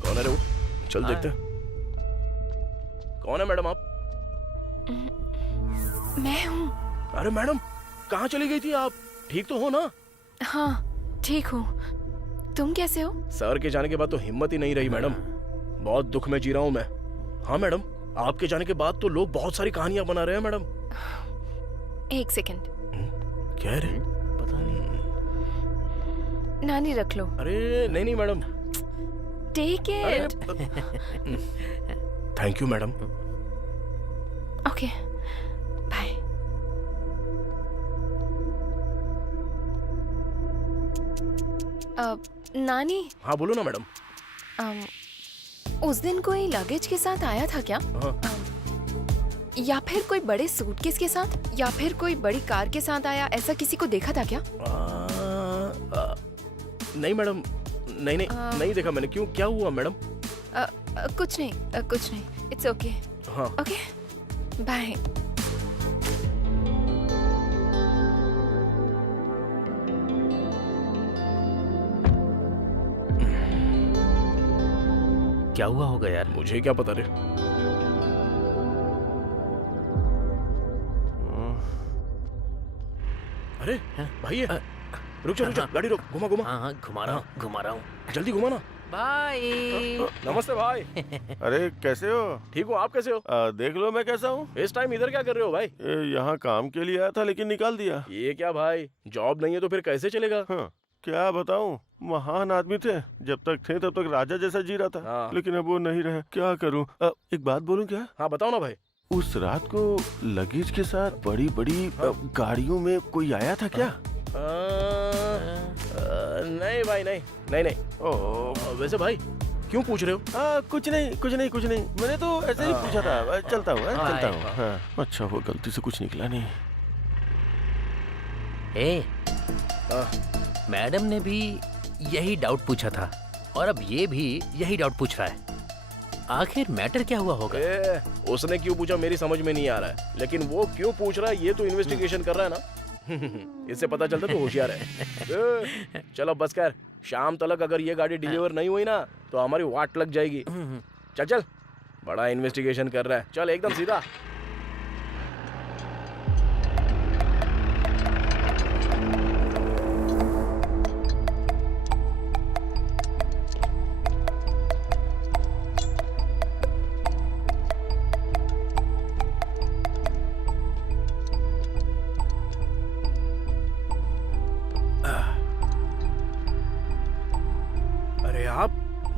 कौन है रे वो? चल देखते हैं। कौन है मैडम आप? मैं हूँ। अरे मैडम, कहाँ चली गई थी आप? ठीक तो हो ना? हाँ ठीक हूँ। तुम कैसे हो? सर के जाने के बाद तो हिम्मत ही नहीं रही मैडम। बहुत दुख में जी रहा हूँ मैं। हाँ मैडम, आपके जाने के बाद तो लोग बहुत सारी कहानियां बना रहे हैं मैडम। एक सेकंड। क्या रे? पता नहीं। नानी रख लो। अरे नहीं madam. Take it. Thank you madam. Okay bye. नानी। हाँ बोलो ना मैडम। उस दिन कोई लगेज के साथ आया था क्या? हाँ। या फिर कोई बड़े सूटकेस के साथ, या फिर कोई बड़ी कार के साथ आया, ऐसा किसी को देखा था क्या? नहीं मैडम, नहीं देखा मैंने। क्यों, क्या हुआ मैडम? कुछ नहीं। It's okay. हाँ ओके बाय। क्या हुआ होगा यार? मुझे क्या पता रे। अरे भाई ये रुक जा, गाड़ी रोक, घुमा। हाँ घुमा रहा हूँ। जल्दी घुमा ना। बाय। नमस्ते भाई। अरे कैसे हो? ठीक हूँ, आप कैसे हो? देख लो मैं कैसा हूँ। इस टाइम इधर क्या कर रहे हो भाई? यहाँ काम के लिए आया था लेकिन निकाल दिया। ये क्या भाई, जॉब नहीं है तो फिर कैसे चलेगा? हाँ, क्या बताऊँ, महान आदमी थे। जब तक थे तब तक राजा जैसा जी रहा था। हाँ। लेकिन अब वो नहीं रहे। क्या करूँ? एक बात बोलूँ क्या? हाँ बताओ ना भाई। उस रात को लगेज के साथ बड़ी गाड़ियों में कोई आया था क्या? नहीं भाई, नहीं। वैसे भाई क्यों पूछ रहे हो? कुछ नहीं। मैंने तो ऐसे ही पूछा था। चलता हूँ। हाँ। अच्छा वो गलती से कुछ निकला नहीं। मैडम ने भी यही डाउट पूछा था और अब ये भी यही डाउट पूछ रहा है। आखिर मैटर क्या हुआ होगा? उसने क्यों पूछा मेरी समझ में नहीं आ रहा है, लेकिन वो क्यों पूछ रहा है ये तो इन्वेस्टिगेशन कर रहा है ना। इससे पता चलता तो होशियार है। चलो बस कर, शाम तक अगर ये गाड़ी डिलीवर नहीं हुई ना तो हमारी वाट लग जाएगी। चल बड़ा इन्वेस्टिगेशन कर रहा है। चल एकदम सीधा।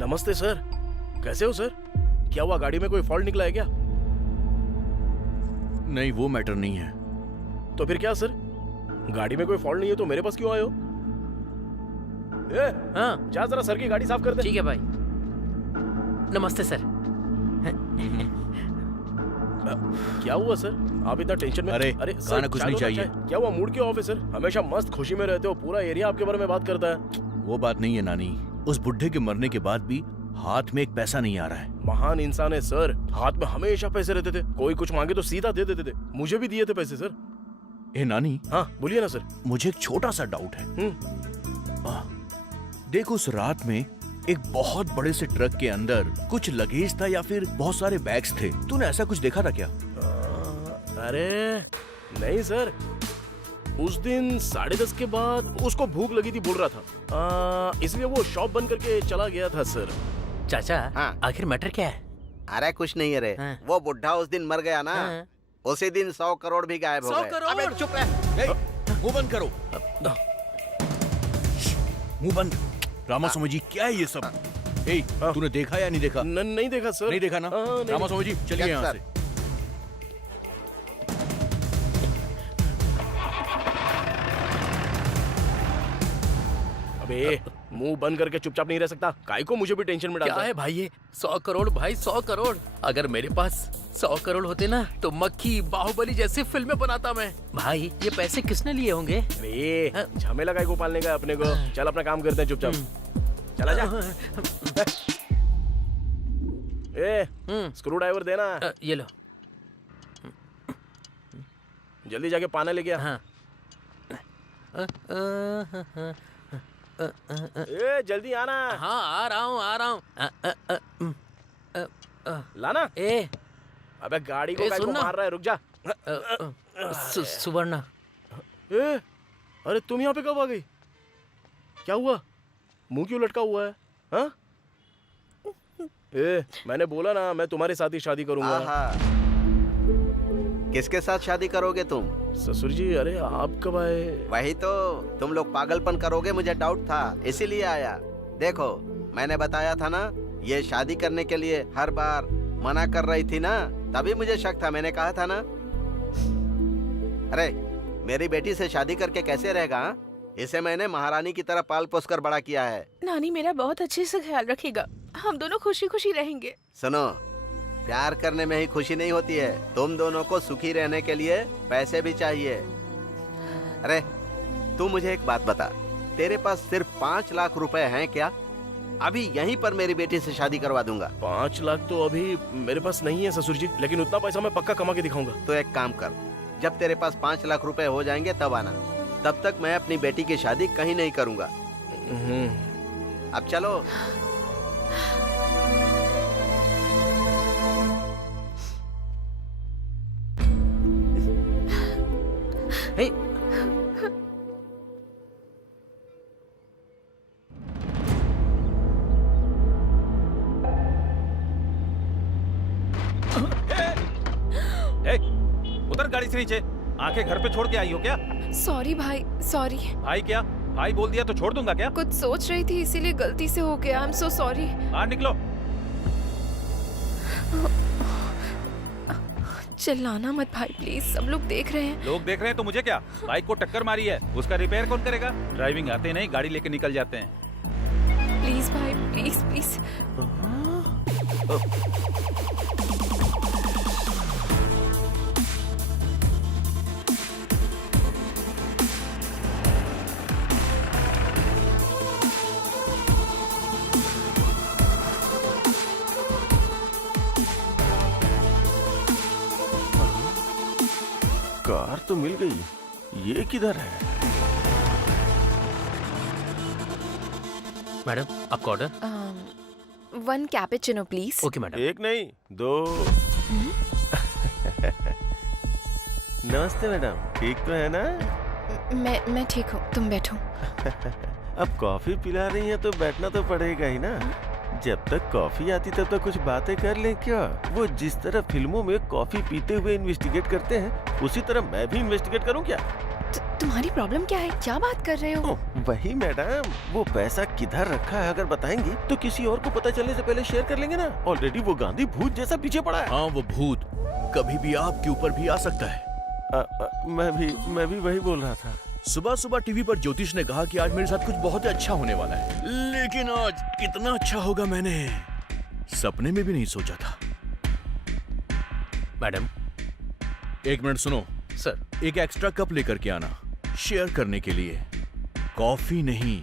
नमस्ते सर, कैसे हो सर? क्या हुआ, गाड़ी में कोई फॉल्ट निकला है क्या? नहीं, वो मैटर नहीं है। तो फिर क्या सर? गाड़ी में कोई फॉल्ट नहीं है तो मेरे पास क्यों आए हो? हाँ जा जरा सर की गाड़ी साफ कर दे। ठीक है भाई। नमस्ते सर। क्या हुआ सर, आप इतना टेंशन में? अरे सर कुछ नहीं चाहिए। क्या हुआ, मूड क्यों ऑफ है सर? हमेशा मस्त खुशी में रहते हो, पूरा एरिया आपके बारे में बात करता है। वो बात नहीं है नानी, उस बुढ़े के मरने के बाद भी हाथ में एक पैसा नहीं आ रहा है। महान इंसान है सर, हाथ में हमेशा पैसे रहते थे, कोई कुछ मांगे तो सीधा दे देते थे। मुझे भी दिए थे पैसे सर। ए नानी। हाँ बोलिए ना सर। मुझे एक छोटा सा डाउट है। देखो, उस रात में एक बहुत बड़े से ट्रक के अंदर कुछ लगेज था या फिर बहुत सारे बैग्स थे, तूने ऐसा कुछ देखा था क्या? अरे नहीं सर, उस दिन 10:30 के बाद उसको भूख लगी थी बोल रहा था, इसलिए वो शॉप बंद करके चला गया था सर। चाचा हाँ। आखिर मैटर क्या है? अरे कुछ नहीं है रे। हाँ। वो बुढ़ा उस दिन मर गया ना, उसी दिन 100 करोड़ भी गायब हो गए। 100 करोड़? अबे चुप रह। मुंह बंद करो। मुंह बंद। रामास्वामी जी, क्या है ये सब? तूने देखा या नहीं देखा? नहीं देखा सर। नहीं देखा ना? रामास्वामी जी चलिए यहाँ से। अबे मुंह बंद करके चुपचाप नहीं रह सकता, काय को मुझे भी टेंशन में डालता क्या है भाई ये? 100 करोड़ भाई, 100 करोड़। अगर मेरे पास 100 करोड़ होते ना तो मक्खी बाहुबली जैसी फिल्में बनाता मैं। भाई ये पैसे किसने लिए होंगे? अरे झमेला काय को पालने का अपने को। चल अपना काम करते हैं चुपचाप। चला जा। स्क्रू ड्राइवर देना। ये लो। जल्दी जाके पाना लेके आ। हाँ। जल्दी आना। हाँ आ रहा हूँ। लाना। ए अबे गाड़ी को काय को मार रहा है, रुक जा। सुवर्णा। ए, अरे तुम यहाँ पे कब आ गई? क्या हुआ? मुंह क्यों लटका हुआ है? हाँ? मैंने बोला ना मैं तुम्हारे साथ ही शादी करूंगा। किसके साथ शादी करोगे तुम? ससुर जी, अरे आप कब आए? वही तो, तुम लोग पागलपन करोगे मुझे डाउट था, इसीलिए आया। देखो मैंने बताया था ना, ये शादी करने के लिए हर बार मना कर रही थी ना, तभी मुझे शक था। मैंने कहा था ना। अरे मेरी बेटी से शादी करके कैसे रहेगा? इसे मैंने महारानी की तरह पाल पोस कर बड़ा किया है। नानी मेरा बहुत अच्छे से ख्याल रखेगा, हम दोनों खुशी खुशी रहेंगे। सुनो, प्यार करने में ही खुशी नहीं होती है, तुम दोनों को सुखी रहने के लिए पैसे भी चाहिए। अरे तू मुझे एक बात बता, तेरे पास सिर्फ 5 लाख रुपए हैं क्या? अभी यहीं पर मेरी बेटी से शादी करवा दूंगा। 5 लाख तो अभी मेरे पास नहीं है ससुर जी, लेकिन उतना पैसा मैं पक्का कमा के दिखाऊंगा। तो एक काम कर, जब तेरे पास 5 लाख रुपए हो जाएंगे तब आना, तब तक मैं अपनी बेटी की शादी कहीं नहीं करूंगा। अब चलो। हे, उतर गाड़ी से नीचे। आंखें घर पे छोड़ के आई हो क्या? सॉरी भाई, सॉरी। भाई क्या? भाई बोल दिया तो छोड़ दूंगा क्या? कुछ सोच रही थी इसीलिए गलती से हो गया। I am so sorry. बाहर निकलो। चिल्लाना मत भाई प्लीज, सब लोग देख रहे हैं। लोग देख रहे हैं तो मुझे क्या? बाइक को टक्कर मारी है, उसका रिपेयर कौन करेगा? ड्राइविंग आते नहीं, गाड़ी लेके निकल जाते हैं। प्लीज भाई, प्लीज प्लीज। कार तो मिल गई, ये किधर है? मैडम आपका order? 1 cappuccino please. Okay madam. 1 नहीं 2। नमस्ते मैडम, ठीक तो है ना? मैं ठीक हूँ, तुम बैठो। अब कॉफी पिला रही है तो बैठना तो पड़ेगा ही ना। जब तक कॉफी आती तब तक कुछ बातें कर ले क्या? वो जिस तरह फिल्मों में कॉफी पीते हुए इन्वेस्टिगेट करते हैं, उसी तरह मैं भी इन्वेस्टिगेट करूं क्या? तुम्हारी प्रॉब्लम क्या है? क्या बात कर रहे हो? वही मैडम, वो पैसा किधर रखा है अगर बताएंगी तो किसी और को पता चलने से पहले शेयर कर लेंगे ना। ऑलरेडी वो गांधी भूत जैसा पीछे पड़ा है। हाँ, वो भूत कभी भी आपके ऊपर भी आ सकता है। मैं भी वही बोल रहा था। सुबह सुबह टीवी पर ज्योतिष ने कहा कि आज मेरे साथ कुछ बहुत अच्छा होने वाला है, लेकिन आज कितना अच्छा होगा मैंने सपने में भी नहीं सोचा था। मैडम 1 मिनट सुनो सर। एक एक्स्ट्रा कप लेकर के आना, शेयर करने के लिए। कॉफी नहीं,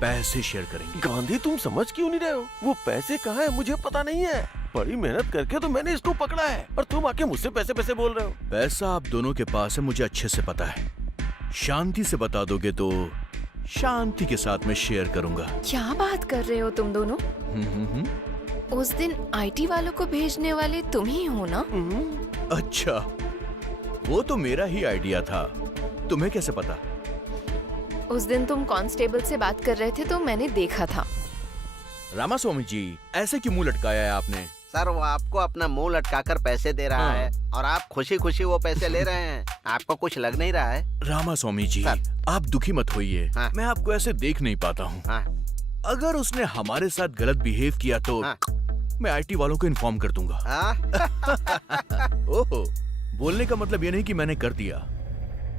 पैसे शेयर करेंगे। गांधी तुम समझ क्यों नहीं रहे हो? वो पैसे कहाँ है मुझे पता नहीं है। बड़ी मेहनत करके तो मैंने इसको पकड़ा है और तुम आके मुझसे पैसे पैसे बोल रहे हो। पैसा आप दोनों के पास है, मुझे अच्छे से पता है। शांति से बता दोगे तो शांति के साथ मैं शेयर करूंगा। क्या बात कर रहे हो तुम दोनों? उस दिन आईटी वालों को भेजने वाले तुम ही हो ना? अच्छा, वो तो मेरा ही आइडिया था, तुम्हें कैसे पता? उस दिन तुम कांस्टेबल से बात कर रहे थे तो मैंने देखा था। रामास्वामी जी, ऐसे क्यों मुंह लटकाया है आपने? सर वो आपको अपना मुंह लटकाकर पैसे दे रहा है और आप खुशी खुशी वो पैसे ले रहे हैं। आपको कुछ लग नहीं रहा है? रामास्वामी जी, आप दुखी मत होइए। मैं आपको ऐसे देख नहीं पाता हूँ। अगर उसने हमारे साथ गलत बिहेव किया तो मैं आईटी वालों को इन्फॉर्म कर दूंगा। ओहो, बोलने का मतलब ये नहीं कि मैंने कर दिया,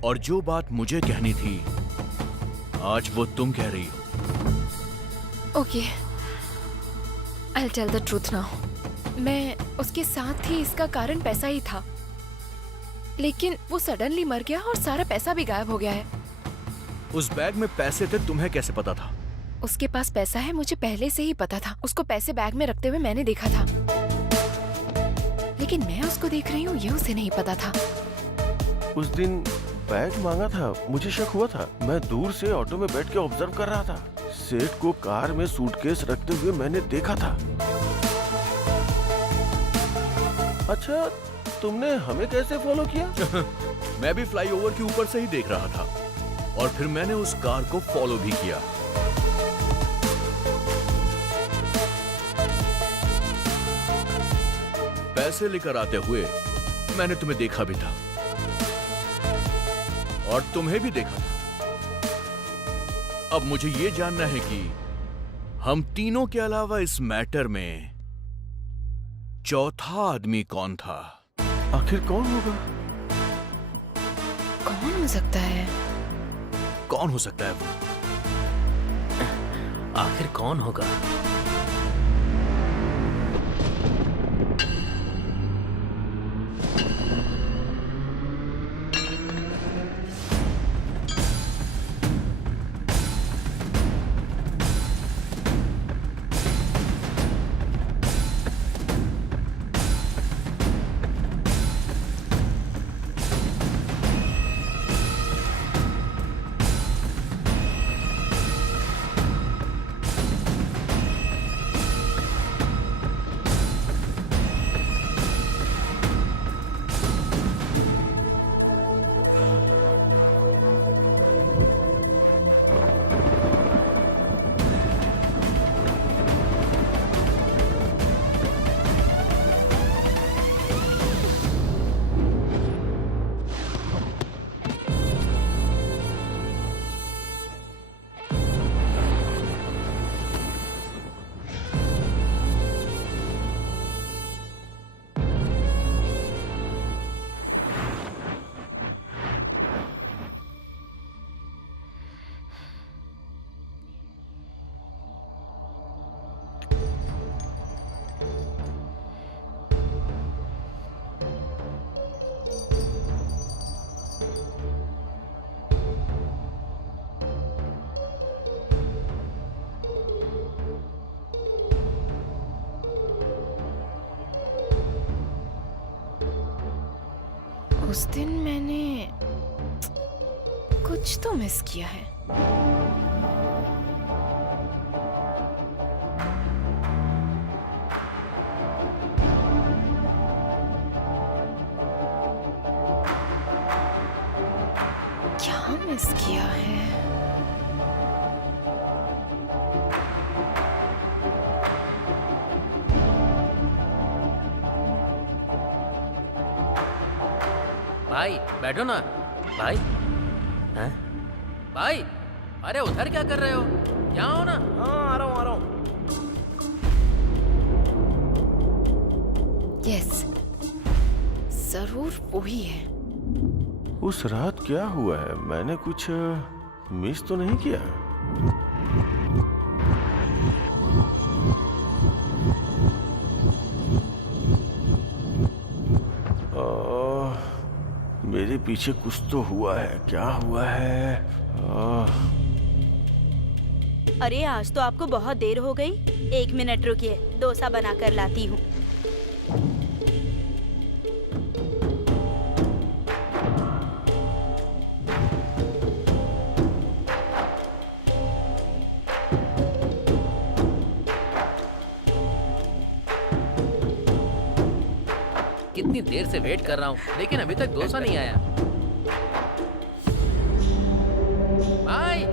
और जो बात मुझे कहनी थी आज वो तुम कह रही हो। Okay, I'll tell the truth now. मैं उसके साथ थी, इसका कारण पैसा ही था, लेकिन वो सडनली मर गया और सारा पैसा भी गायब हो गया है। उस बैग में पैसे थे, तुम्हें कैसे पता था? उसके पास पैसा है मुझे पहले से ही पता था। उसको पैसे बैग में रखते हुए मैंने देखा था, लेकिन मैं उसको देख रही हूँ ये उसे नहीं पता था। उस दिन बैग मांगा था, मुझे शक हुआ था। मैं दूर से ऑटो में बैठ के ऑब्जर्व कर रहा था। सेठ को कार में सूटकेस रखते हुए मैंने देखा था। अच्छा, तुमने हमें कैसे फॉलो किया? मैं भी फ्लाईओवर के ऊपर से ही देख रहा था और फिर मैंने उस कार को फॉलो भी किया। पैसे लेकर आते हुए मैंने तुम्हें देखा भी था और तुम्हें भी देखा था। अब मुझे यह जानना है कि हम तीनों के अलावा इस मैटर में चौथा आदमी कौन था? आखिर कौन होगा? कौन हो सकता है? कौन हो सकता है वो? आखिर कौन होगा? उस दिन मैंने कुछ तो मिस किया है। क्या मिस किया है? भाई बैठो ना भाई। हैं? भाई अरे उधर क्या कर रहे हो? यहाँ हो ना। हाँ आ रहा हूँ। यस, जरूर वही है। उस रात क्या हुआ है? मैंने कुछ मिस तो नहीं किया? मेरे पीछे कुछ तो हुआ है। क्या हुआ है? अरे आज तो आपको बहुत देर हो गई। 1 मिनट रुकिए, डोसा बनाकर लाती हूँ। कितनी देर से वेट कर रहा हूँ लेकिन अभी तक डोसा नहीं आया। भाई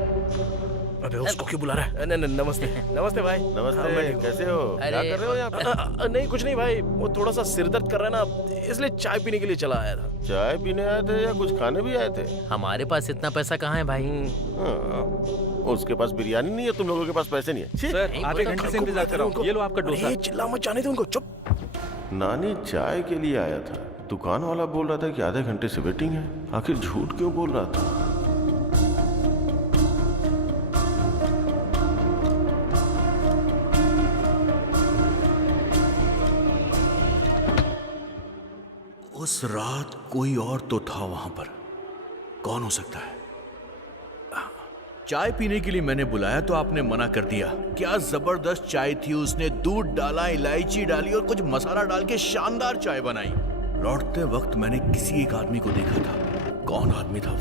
अबे उसको क्यों बुला रहा है? नमस्ते नमस्ते भाई। नमस्ते, कैसे हो? क्या कर रहे हो यहाँ पे? नहीं कुछ नहीं भाई, वो थोड़ा सा सिर दर्द कर रहा है ना, इसलिए चाय पीने के लिए चला आया था। चाय पीने आए थे या कुछ खाने भी आए थे? हमारे पास इतना पैसा कहाँ है भाई? उसके पास बिरयानी नहीं है, तुम लोगों के पास पैसे नहीं है। सर आधे घंटे से इंतजार कर रहा हूँ, ये लो आपका डोसा। चिल्ला मत जाने दो उनको, चुप। नानी चाय के लिए आया था, दुकान वाला बोल रहा था कि आधे घंटे से वेटिंग है। आखिर झूठ क्यों बोल रहा था? उस रात कोई और तो था वहां पर। कौन हो सकता है? चाय पीने के लिए मैंने बुलाया तो आपने मना कर दिया। क्या जबरदस्त चाय थी, उसने दूध डाला, इलायची डाली और कुछ मसाला डाल के शानदार चाय बनाई। लौटते वक्त मैंने किसी एक आदमी को देखा था। कौन आदमी था वो?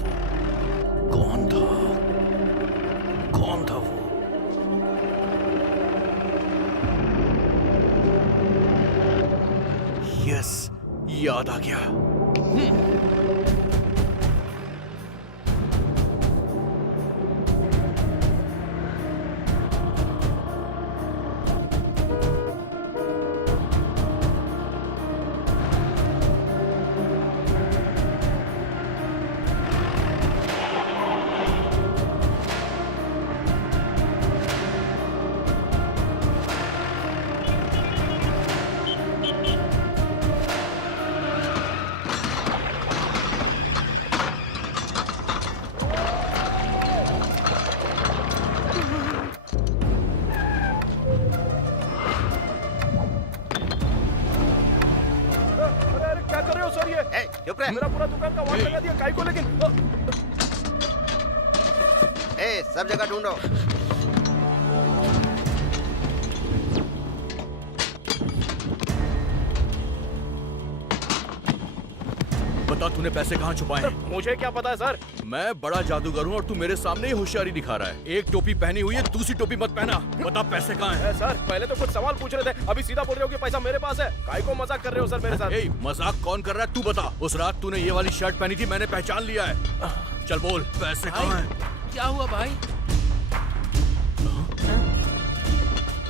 कौन था? कौन था वो? यस, याद याद आ गया। मेरा पूरा दुकान का वाट लगा दिया काई को, लेकिन सब जगह ढूंढो। बता तूने पैसे कहाँ छुपाए हैं? मुझे क्या पता है सर। मैं बड़ा जादूगर हूँ और तू मेरे सामने ही होशियारी दिखा रहा है। एक टोपी पहनी हुई है, दूसरी टोपी मत पहना। बता पैसे कहाँ हैं? सर पहले तो कुछ सवाल पूछ रहे थे, अभी सीधा बोल रहे हो कि पैसा मेरे पास है। काहे को मजाक कर रहे हो सर मेरे साथ? मजाक कौन कर रहा है तू बता। उस रात तूने ये वाली शर्ट पहनी थी, मैंने पहचान लिया है। चल बोल पैसे कहाँ हैं? क्या हुआ भाई?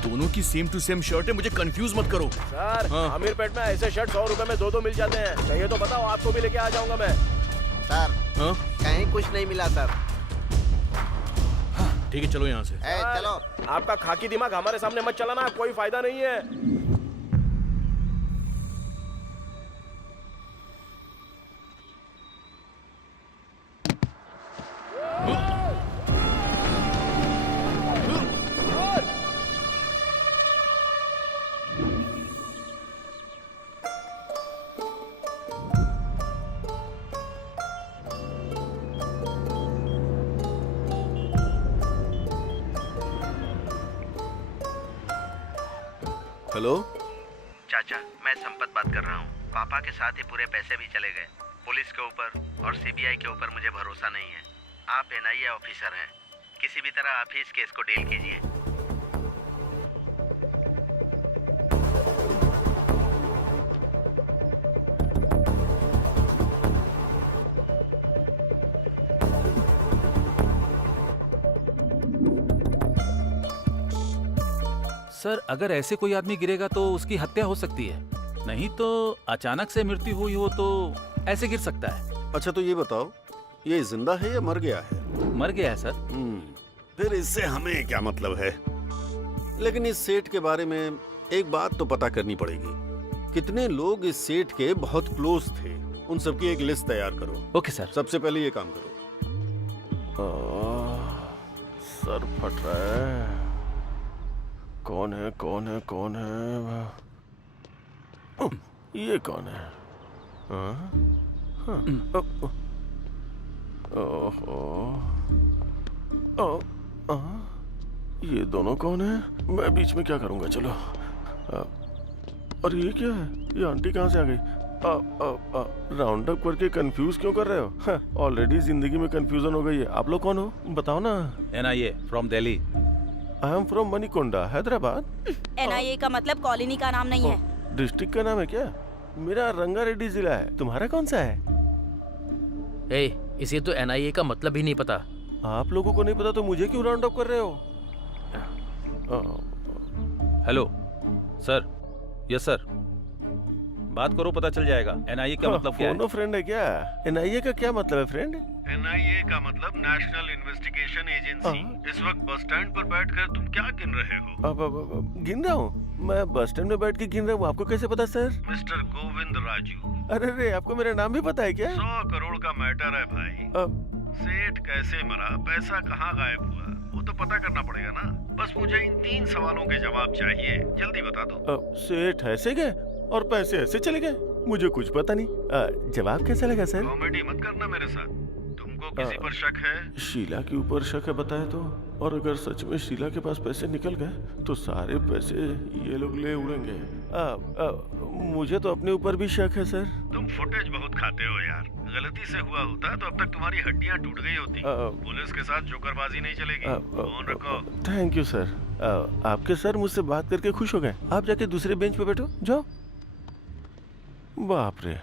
दोनों की सेम टू सेम शर्ट है, मुझे कंफ्यूज मत करो। सर अमीर पेट में ऐसे शर्ट 100 रुपए में 2 मिल जाते हैं। चाहिए तो बताओ, आपको भी लेके आ जाऊंगा मैं। सर कहीं कुछ नहीं मिला सर। ठीक है चलो यहाँ से। चलो। आपका खाकी दिमाग हमारे सामने मत चलाना, कोई फायदा नहीं है। हेलो चाचा, मैं संपत बात कर रहा हूँ। पापा के साथ ही पूरे पैसे भी चले गए। पुलिस के ऊपर और सीबीआई के ऊपर मुझे भरोसा नहीं है। आप एनआईए ऑफिसर हैं, किसी भी तरह आप ही इस केस को डील कीजिए। सर अगर ऐसे कोई आदमी गिरेगा तो उसकी हत्या हो सकती है, नहीं तो अचानक से मृत्यु हुई हो तो ऐसे गिर सकता है। अच्छा तो ये बताओ, ये जिंदा है या मर गया है? मर गया है सर। फिर इससे हमें क्या मतलब है? लेकिन इस सेठ के बारे में एक बात तो पता करनी पड़ेगी। कितने लोग इस सेठ के बहुत क्लोज थे, उन सबकी एक लिस्ट तैयार करो। Okay sir. सबसे पहले ये काम करो। सर फट रहा है। कौन है कौन है कौन है? ये कौन है? ये दोनों कौन है? मैं बीच में क्या करूंगा? चलो। और ये क्या है? ये आंटी कहाँ से आ गई? राउंड अप करके कंफ्यूज क्यों कर रहे हो? ऑलरेडी जिंदगी में कंफ्यूजन हो गई है। आप लोग कौन हो बताओ ना। NIA from Delhi. I am from Manikonda, Hyderabad. NIA का मतलब कॉलोनी का नाम नहीं है। डिस्ट्रिक्ट का नाम है क्या? मेरा रंगारेड्डी जिला है। तुम्हारा कौन सा है? इसे तो एनआईए का मतलब ही नहीं पता। आप लोगों को नहीं पता तो मुझे क्यों राउंड अप कर रहे हो? Hello sir. यस सर, बात करो पता चल जाएगा। एनआईए का मतलब क्या है? फोनो फ्रेंड है क्या? एनआईए का क्या मतलब है फ्रेंड? एनआईए का मतलब नेशनल इन्वेस्टिगेशन एजेंसी। इस वक्त बस स्टैंड पर बैठकर तुम क्या गिन रहे हो? अब गिन रहा हूँ। मैं बस स्टैंड में बैठ के गिन रहा हूँ। आपको कैसे पता सर? मिस्टर गोविंद राजू। अरे रे, आपको मेरा नाम भी पता है क्या? 100 करोड़ का मैटर है भाई। सेठ कैसे मरा, पैसा कहाँ गायब हुआ, वो तो पता करना पड़ेगा ना। बस मुझे इन 3 सवालों के जवाब चाहिए, जल्दी बता दो। सेठ ऐसे गए और पैसे ऐसे चले गए? मुझे कुछ पता नहीं। जवाब कैसा लगा सर? कॉमेडी मत करना मेरे साथ। तुमको किसी पर शक है? शीला के ऊपर शक है बताए तो। और अगर सच में शीला के पास पैसे निकल गए तो सारे पैसे ये लोग ले उड़ेंगे। मुझे तो अपने ऊपर भी शक है सर। तुम फुटेज बहुत खाते हो यार। गलती से हुआ होता तो अब तक तुम्हारी हड्डियां टूट गई होती। पुलिस के साथ जोकरबाजी नहीं चलेगी। फोन रखो। Thank you sir. आपके सर मुझसे बात करके खुश हो गए। आप जाके दूसरे बेंच पे बैठो, जाओ। बाप रे,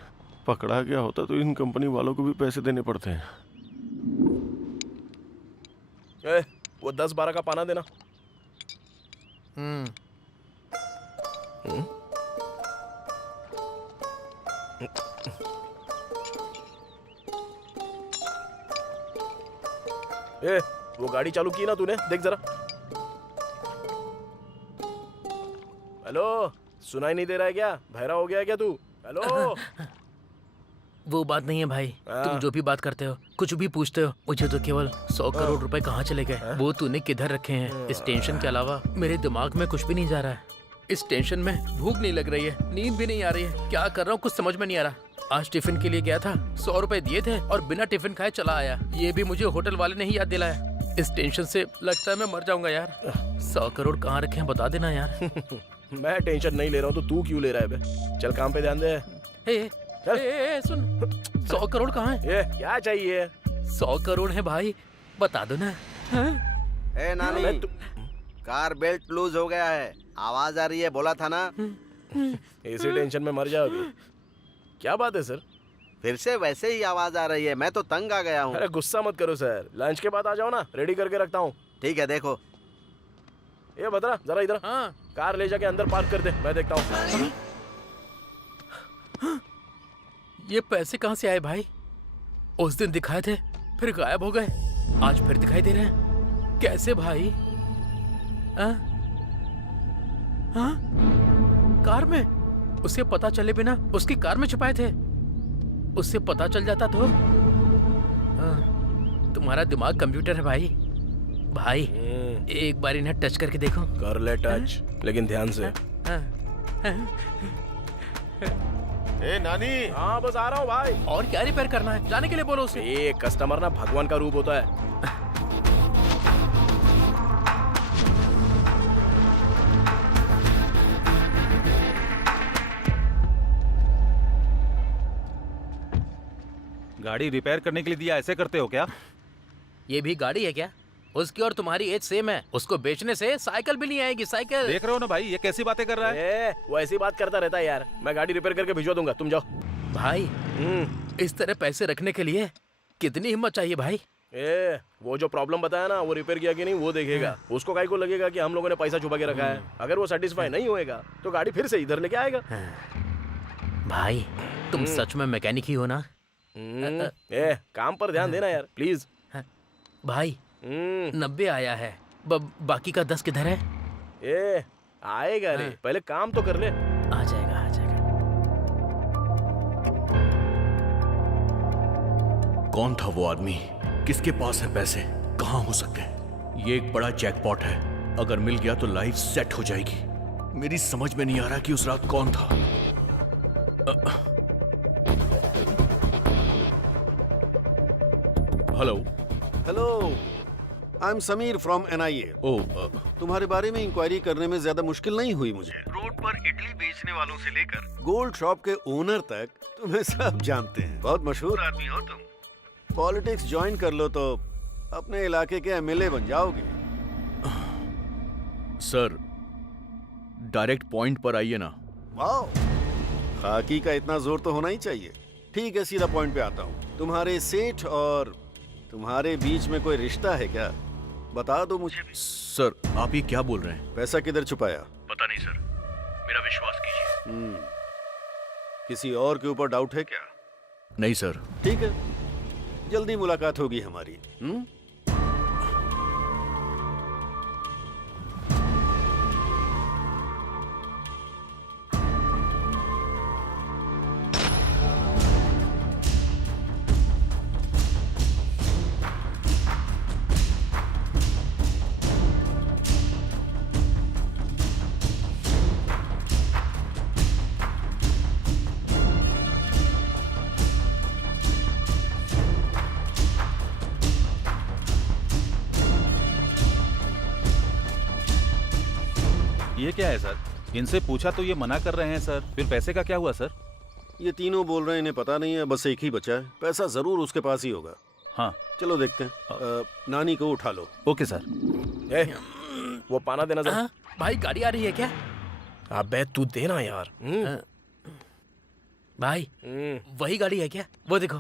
पकड़ा गया होता तो इन कंपनी वालों को भी पैसे देने पड़ते हैं। वो 10-12 का पाना देना। वो गाड़ी चालू की ना तूने, देख जरा। हेलो, सुनाई नहीं दे रहा है क्या? बहरा हो गया है क्या तू? हेलो। वो बात नहीं है भाई, तुम जो भी बात करते हो, कुछ भी पूछते हो, मुझे तो केवल 100 करोड़ रुपए कहाँ चले गए, वो तूने किधर रखे हैं, इस टेंशन के अलावा मेरे दिमाग में कुछ भी नहीं जा रहा है। इस टेंशन में भूख नहीं लग रही है, नींद भी नहीं आ रही है, क्या कर रहा हूँ कुछ समझ में नहीं आ रहा। आज टिफिन के लिए गया था, 100 रुपए दिए थे और बिना टिफिन खाए चला आया। ये भी मुझे होटल वाले ने ही याद दिलाया। इस टेंशन से लगता है मैं मर जाऊंगा यार। 100 करोड़ कहाँ रखे हैं बता देना यार। मैं टेंशन नहीं ले रहा हूँ तो तू क्यों ले रहा है बे? चल काम पे ध्यान दे। सुन, 100 करोड़ कहाँ है? ये क्या चाहिए? 100 करोड़ है भाई, बता दो ना। ए नानी, कार बेल्ट लूज हो गया है, आवाज आ रही है, बोला था ना। इसी टेंशन में मर जाओगे। क्या बात है सर? फिर से वैसे ही आवाज आ रही है, मैं तो तंग आ गया हूँ। अरे गुस्सा मत करो सर, लंच के बाद आ जाओ ना, रेडी करके रखता हूँ। ठीक है, देखो। ये बता जरा इधर। हाँ। कार ले जाके अंदर पार्क कर दे, मैं देखता हूँ। ये पैसे कहाँ से आए भाई? उस दिन दिखाए थे, फिर गायब हो गए, आज फिर दिखाई दे रहे हैं, कैसे भाई? कार में? उसे पता चले बिना उसकी कार में छुपाए थे। उससे पता चल जाता तो। तुम्हारा दिमाग कंप्यूटर है भाई। भाई एक बार इन्हें टच करके देखो। कर ले टच, लेकिन ध्यान से। ए नानी। हाँ बस आ रहा हूँ भाई। और क्या रिपेयर करना है? जाने के लिए बोलो उसे। ये कस्टमर ना भगवान का रूप होता है। गाड़ी रिपेयर करने के लिए दिया, ऐसे करते हो क्या? ये भी गाड़ी है क्या? उसकी और तुम्हारी एज सेम है, उसको बेचने से साइकिल भी नहीं आएगी। साइकिल देख रहे हो ना भाई, ये कैसी बातें कर रहा है। वो ऐसी बात करता रहता है यार। मैं गाड़ी रिपेयर करके भिजवा दूंगा, तुम जाओ। भाई इस तरह पैसे रखने के लिए कितनी हिम्मत चाहिए भाई? वो जो प्रॉब्लम बताया ना, वो रिपेयर किया कि नहीं वो देखेगा। उसको काहे को लगेगा कि हम लोगों ने पैसा छुपा के रखा है। अगर वो सेटिस्फाई नहीं होएगा तो गाड़ी फिर से इधर लेके आएगा। भाई तुम सच में मैकेनिक ही हो ना? काम पर ध्यान देना यार प्लीज। भाई 90 आया है, बाकी का 10 किधर है? आएगा रे, पहले काम तो कर ले। आ जाएगा, आ जाएगा। कौन था वो आदमी? किसके पास है पैसे? कहाँ हो सकते हैं? ये एक बड़ा जैकपॉट है, अगर मिल गया तो लाइफ सेट हो जाएगी। मेरी समझ में नहीं आ रहा कि उस रात कौन था। Hello hello, I am Sameer from NIA। तुम्हारे बारे में इंक्वायरी करने में ज्यादा मुश्किल नहीं हुई मुझे। रोड पर इडली बेचने वालों से लेकर गोल्ड शॉप के ओनर तक तुम्हें सब जानते हैं। बहुत मशहूर आदमी हो तुम। पॉलिटिक्स ज्वाइन कर लो तो अपने इलाके के MLA बन जाओगे। सर डायरेक्ट पॉइंट पर आइए ना। वाह, खाकी का इतना जोर तो होना ही चाहिए। ठीक है, सीधा पॉइंट पे आता हूँ। तुम्हारे सेठ और तुम्हारे बीच में कोई रिश्ता है क्या? बता दो मुझे भी। सर आप ये क्या बोल रहे हैं? पैसा किधर छुपाया? पता नहीं सर, मेरा विश्वास कीजिए। किसी और के ऊपर डाउट है क्या? नहीं सर। ठीक है, जल्दी मुलाकात होगी हमारी। ये क्या है सर? इनसे पूछा तो ये मना कर रहे हैं सर, फिर पैसे का क्या हुआ सर? ये तीनों बोल रहे हैं इन्हें पता नहीं है, बस एक ही बचा है। पैसा जरूर उसके पास ही होगा। हाँ चलो देखते हैं। नानी को उठा लो। Okay sir. वो पाना देना जरा। भाई गाड़ी आ रही है क्या? अबे तू देना यार। भाई वही गाड़ी है क्या? वो देखो।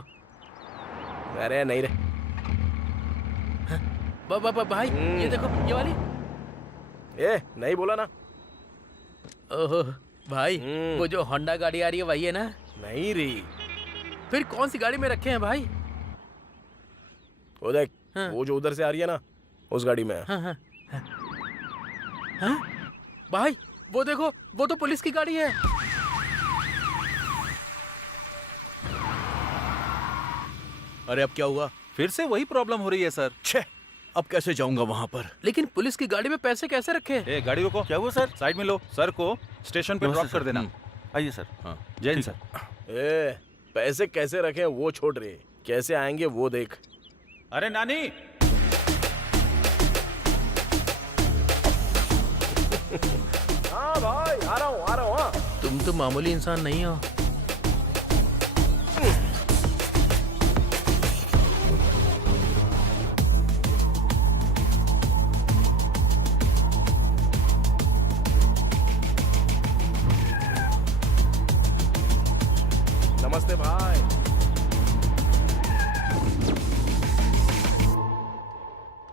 अरे नहीं रे। भाई ये देखो, ये वाली। ए नहीं बोला ना। ओहो भाई, वो जो होंडा गाड़ी आ रही है वही है ना? नहीं री। फिर कौन सी गाड़ी में रखे हैं भाई? वो देख, वो जो उधर से आ रही है ना, उस गाड़ी में है। भाई वो देखो, वो तो पुलिस की गाड़ी है। अरे अब क्या हुआ? फिर से वही प्रॉब्लम हो रही है सर। छे, अब कैसे जाऊंगा वहाँ पर? लेकिन पुलिस की गाड़ी में पैसे कैसे रखे? ए गाड़ी रोको। क्या हुआ सर? साइड में लो। सर को स्टेशन पे ड्रॉप कर देना। आइए सर। हाँ जय हिंद सर। ए पैसे कैसे रखे वो छोड़ रहे, कैसे आएंगे वो देख। अरे नानी। हाँ भाई आ रहा हूँ। हाँ तुम तो मामूली इंसान नहीं हो। नमस्ते भाई।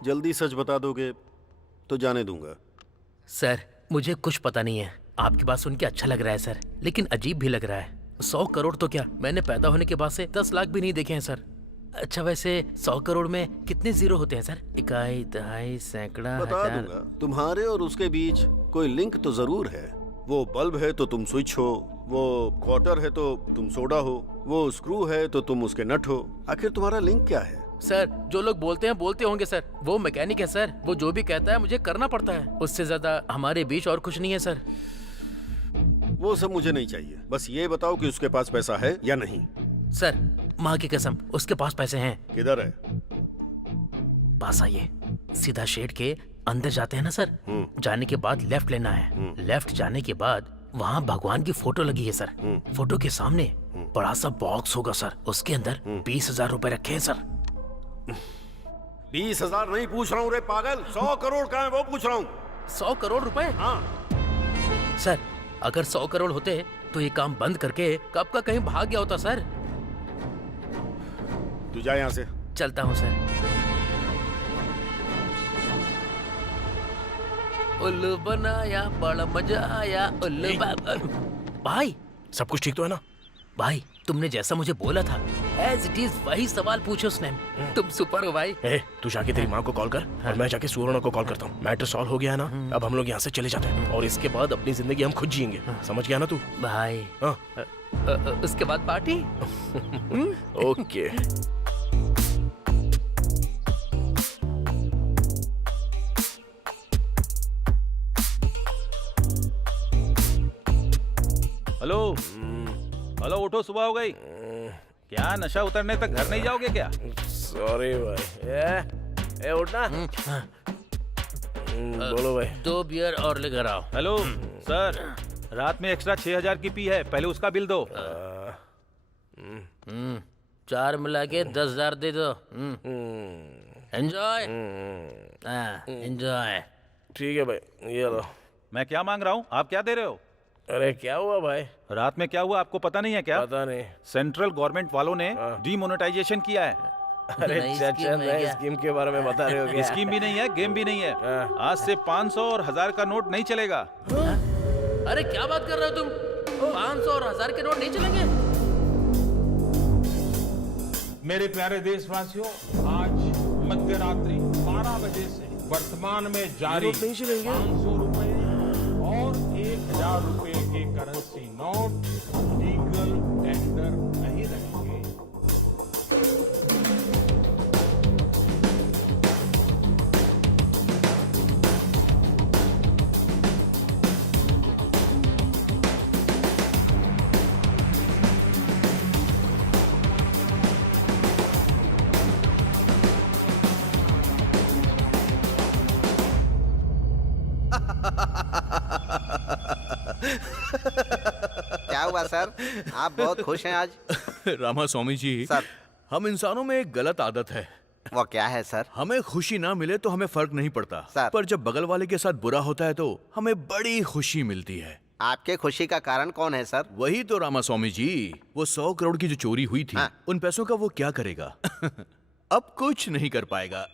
जल्दी सच बता दोगे तो जाने दूंगा। सर मुझे कुछ पता नहीं है। आपकी बात सुन के अच्छा लग रहा है सर, लेकिन अजीब भी लग रहा है। 100 करोड़ तो क्या, मैंने पैदा होने के बाद से 10 लाख भी नहीं देखे हैं सर। अच्छा वैसे 100 करोड़ में कितने जीरो होते हैं सर? इकाई, दहाई, सैकड़ा, बता हजार। दूंगा। तुम्हारे और उसके बीच कोई लिंक तो जरूर है। वो बल्ब है तो तुम स्विच हो, वो क्वार्टर है तो तुम सोडा हो, वो स्क्रू है तो तुम उसके नट हो। आखिर तुम्हारा लिंक क्या है? सर जो लोग बोलते हैं बोलते होंगे सर, वो मैकेनिक है सर। वो जो भी कहता है मुझे करना पड़ता है। उससे ज्यादा हमारे बीच और कुछ नहीं है सर। वो सब मुझे नहीं चाहिए। बस ये बताओ कि उसके पास पैसा है या नहीं। सर माँ की कसम, उसके पास पैसे हैं। किधर है? पास आइए। सीधा शेड के अंदर जाते हैं ना सर, जाने के बाद लेफ्ट लेना है। लेफ्ट जाने के बाद वहाँ भगवान की फोटो लगी है सर। फोटो के सामने बड़ा सा बॉक्स होगा सर, उसके अंदर 20,000 रुपए रखे हैं सर। 20,000 नहीं पूछ रहा हूँ रे पागल, 100 करोड़ का है वो पूछ रहा हूँ। 100 करोड़ रुपए? हाँ सर अगर 100 करोड़ होते तो ये काम बंद करके कब का कहीं भाग गया होता सर। तू जा यहाँ से। चलता हूँ सर। उल्लू बनाया, बड़ा मजा आया उल्लू भाई सब कुछ ठीक तो है ना? भाई तुमने जैसा मुझे बोला था एज इट इज वही सवाल पूछो उसने। तुम सुपर हो भाई। तू जाके तेरी माँ को कॉल कर और मैं जाके सुवर्णा को कॉल करता हूँ। मैटर सॉल्व हो गया है ना? अब हम लोग यहाँ से चले जाते हैं और इसके बाद अपनी जिंदगी हम खुद जिएंगे। समझ गया ना तू? भाई हाँ। उसके बाद पार्टी। ओके। हेलो हेलो, उठो, सुबह हो गई क्या? नशा उतरने तक घर नहीं जाओगे क्या? सॉरी भाई। उठना। बोलो भाई। 2 बियर और लेकर आओ। हेलो सर, रात में एक्स्ट्रा 6,000 की पी है, पहले उसका बिल दो। 4 मिला के 10,000 दे दो। Enjoy enjoy. ठीक है भाई, ये लो। मैं क्या मांग रहा हूँ, आप क्या दे रहे हो? अरे क्या हुआ भाई? रात में क्या हुआ आपको पता नहीं है क्या? पता नहीं। सेंट्रल गवर्नमेंट वालों ने डीमोनेटाइजेशन किया है। अरे चाचा, नए स्कीम के बारे में बता रहे हो क्या? स्कीम भी नहीं है, गेम भी नहीं है। आज से 500 और 1000 का नोट नहीं चलेगा। अरे क्या बात कर रहे हो तुम? 500 और 1000 के नोट नहीं चलेंगे? मेरे प्यारे देशवासियों, आज मध्यरात्रि 12 बजे से वर्तमान में जारी 500 रुपए और 1,000 रुपए के करेंसी नोट लीगल टेंडर नहीं रहेंगे। क्या हुआ सर? आप बहुत खुश हैं आज। रामा स्वामी जी सर, हम इंसानों में एक गलत आदत है। वो क्या है सर? हमें खुशी ना मिले तो हमें फर्क नहीं पड़ता सर। पर जब बगल वाले के साथ बुरा होता है तो हमें बड़ी खुशी मिलती है। आपके खुशी का कारण कौन है सर? वही तो रामास्वामी जी, वो 100 करोड़ की जो चोरी हुई थी, उन पैसों का वो क्या करेगा? अब कुछ नहीं कर पाएगा।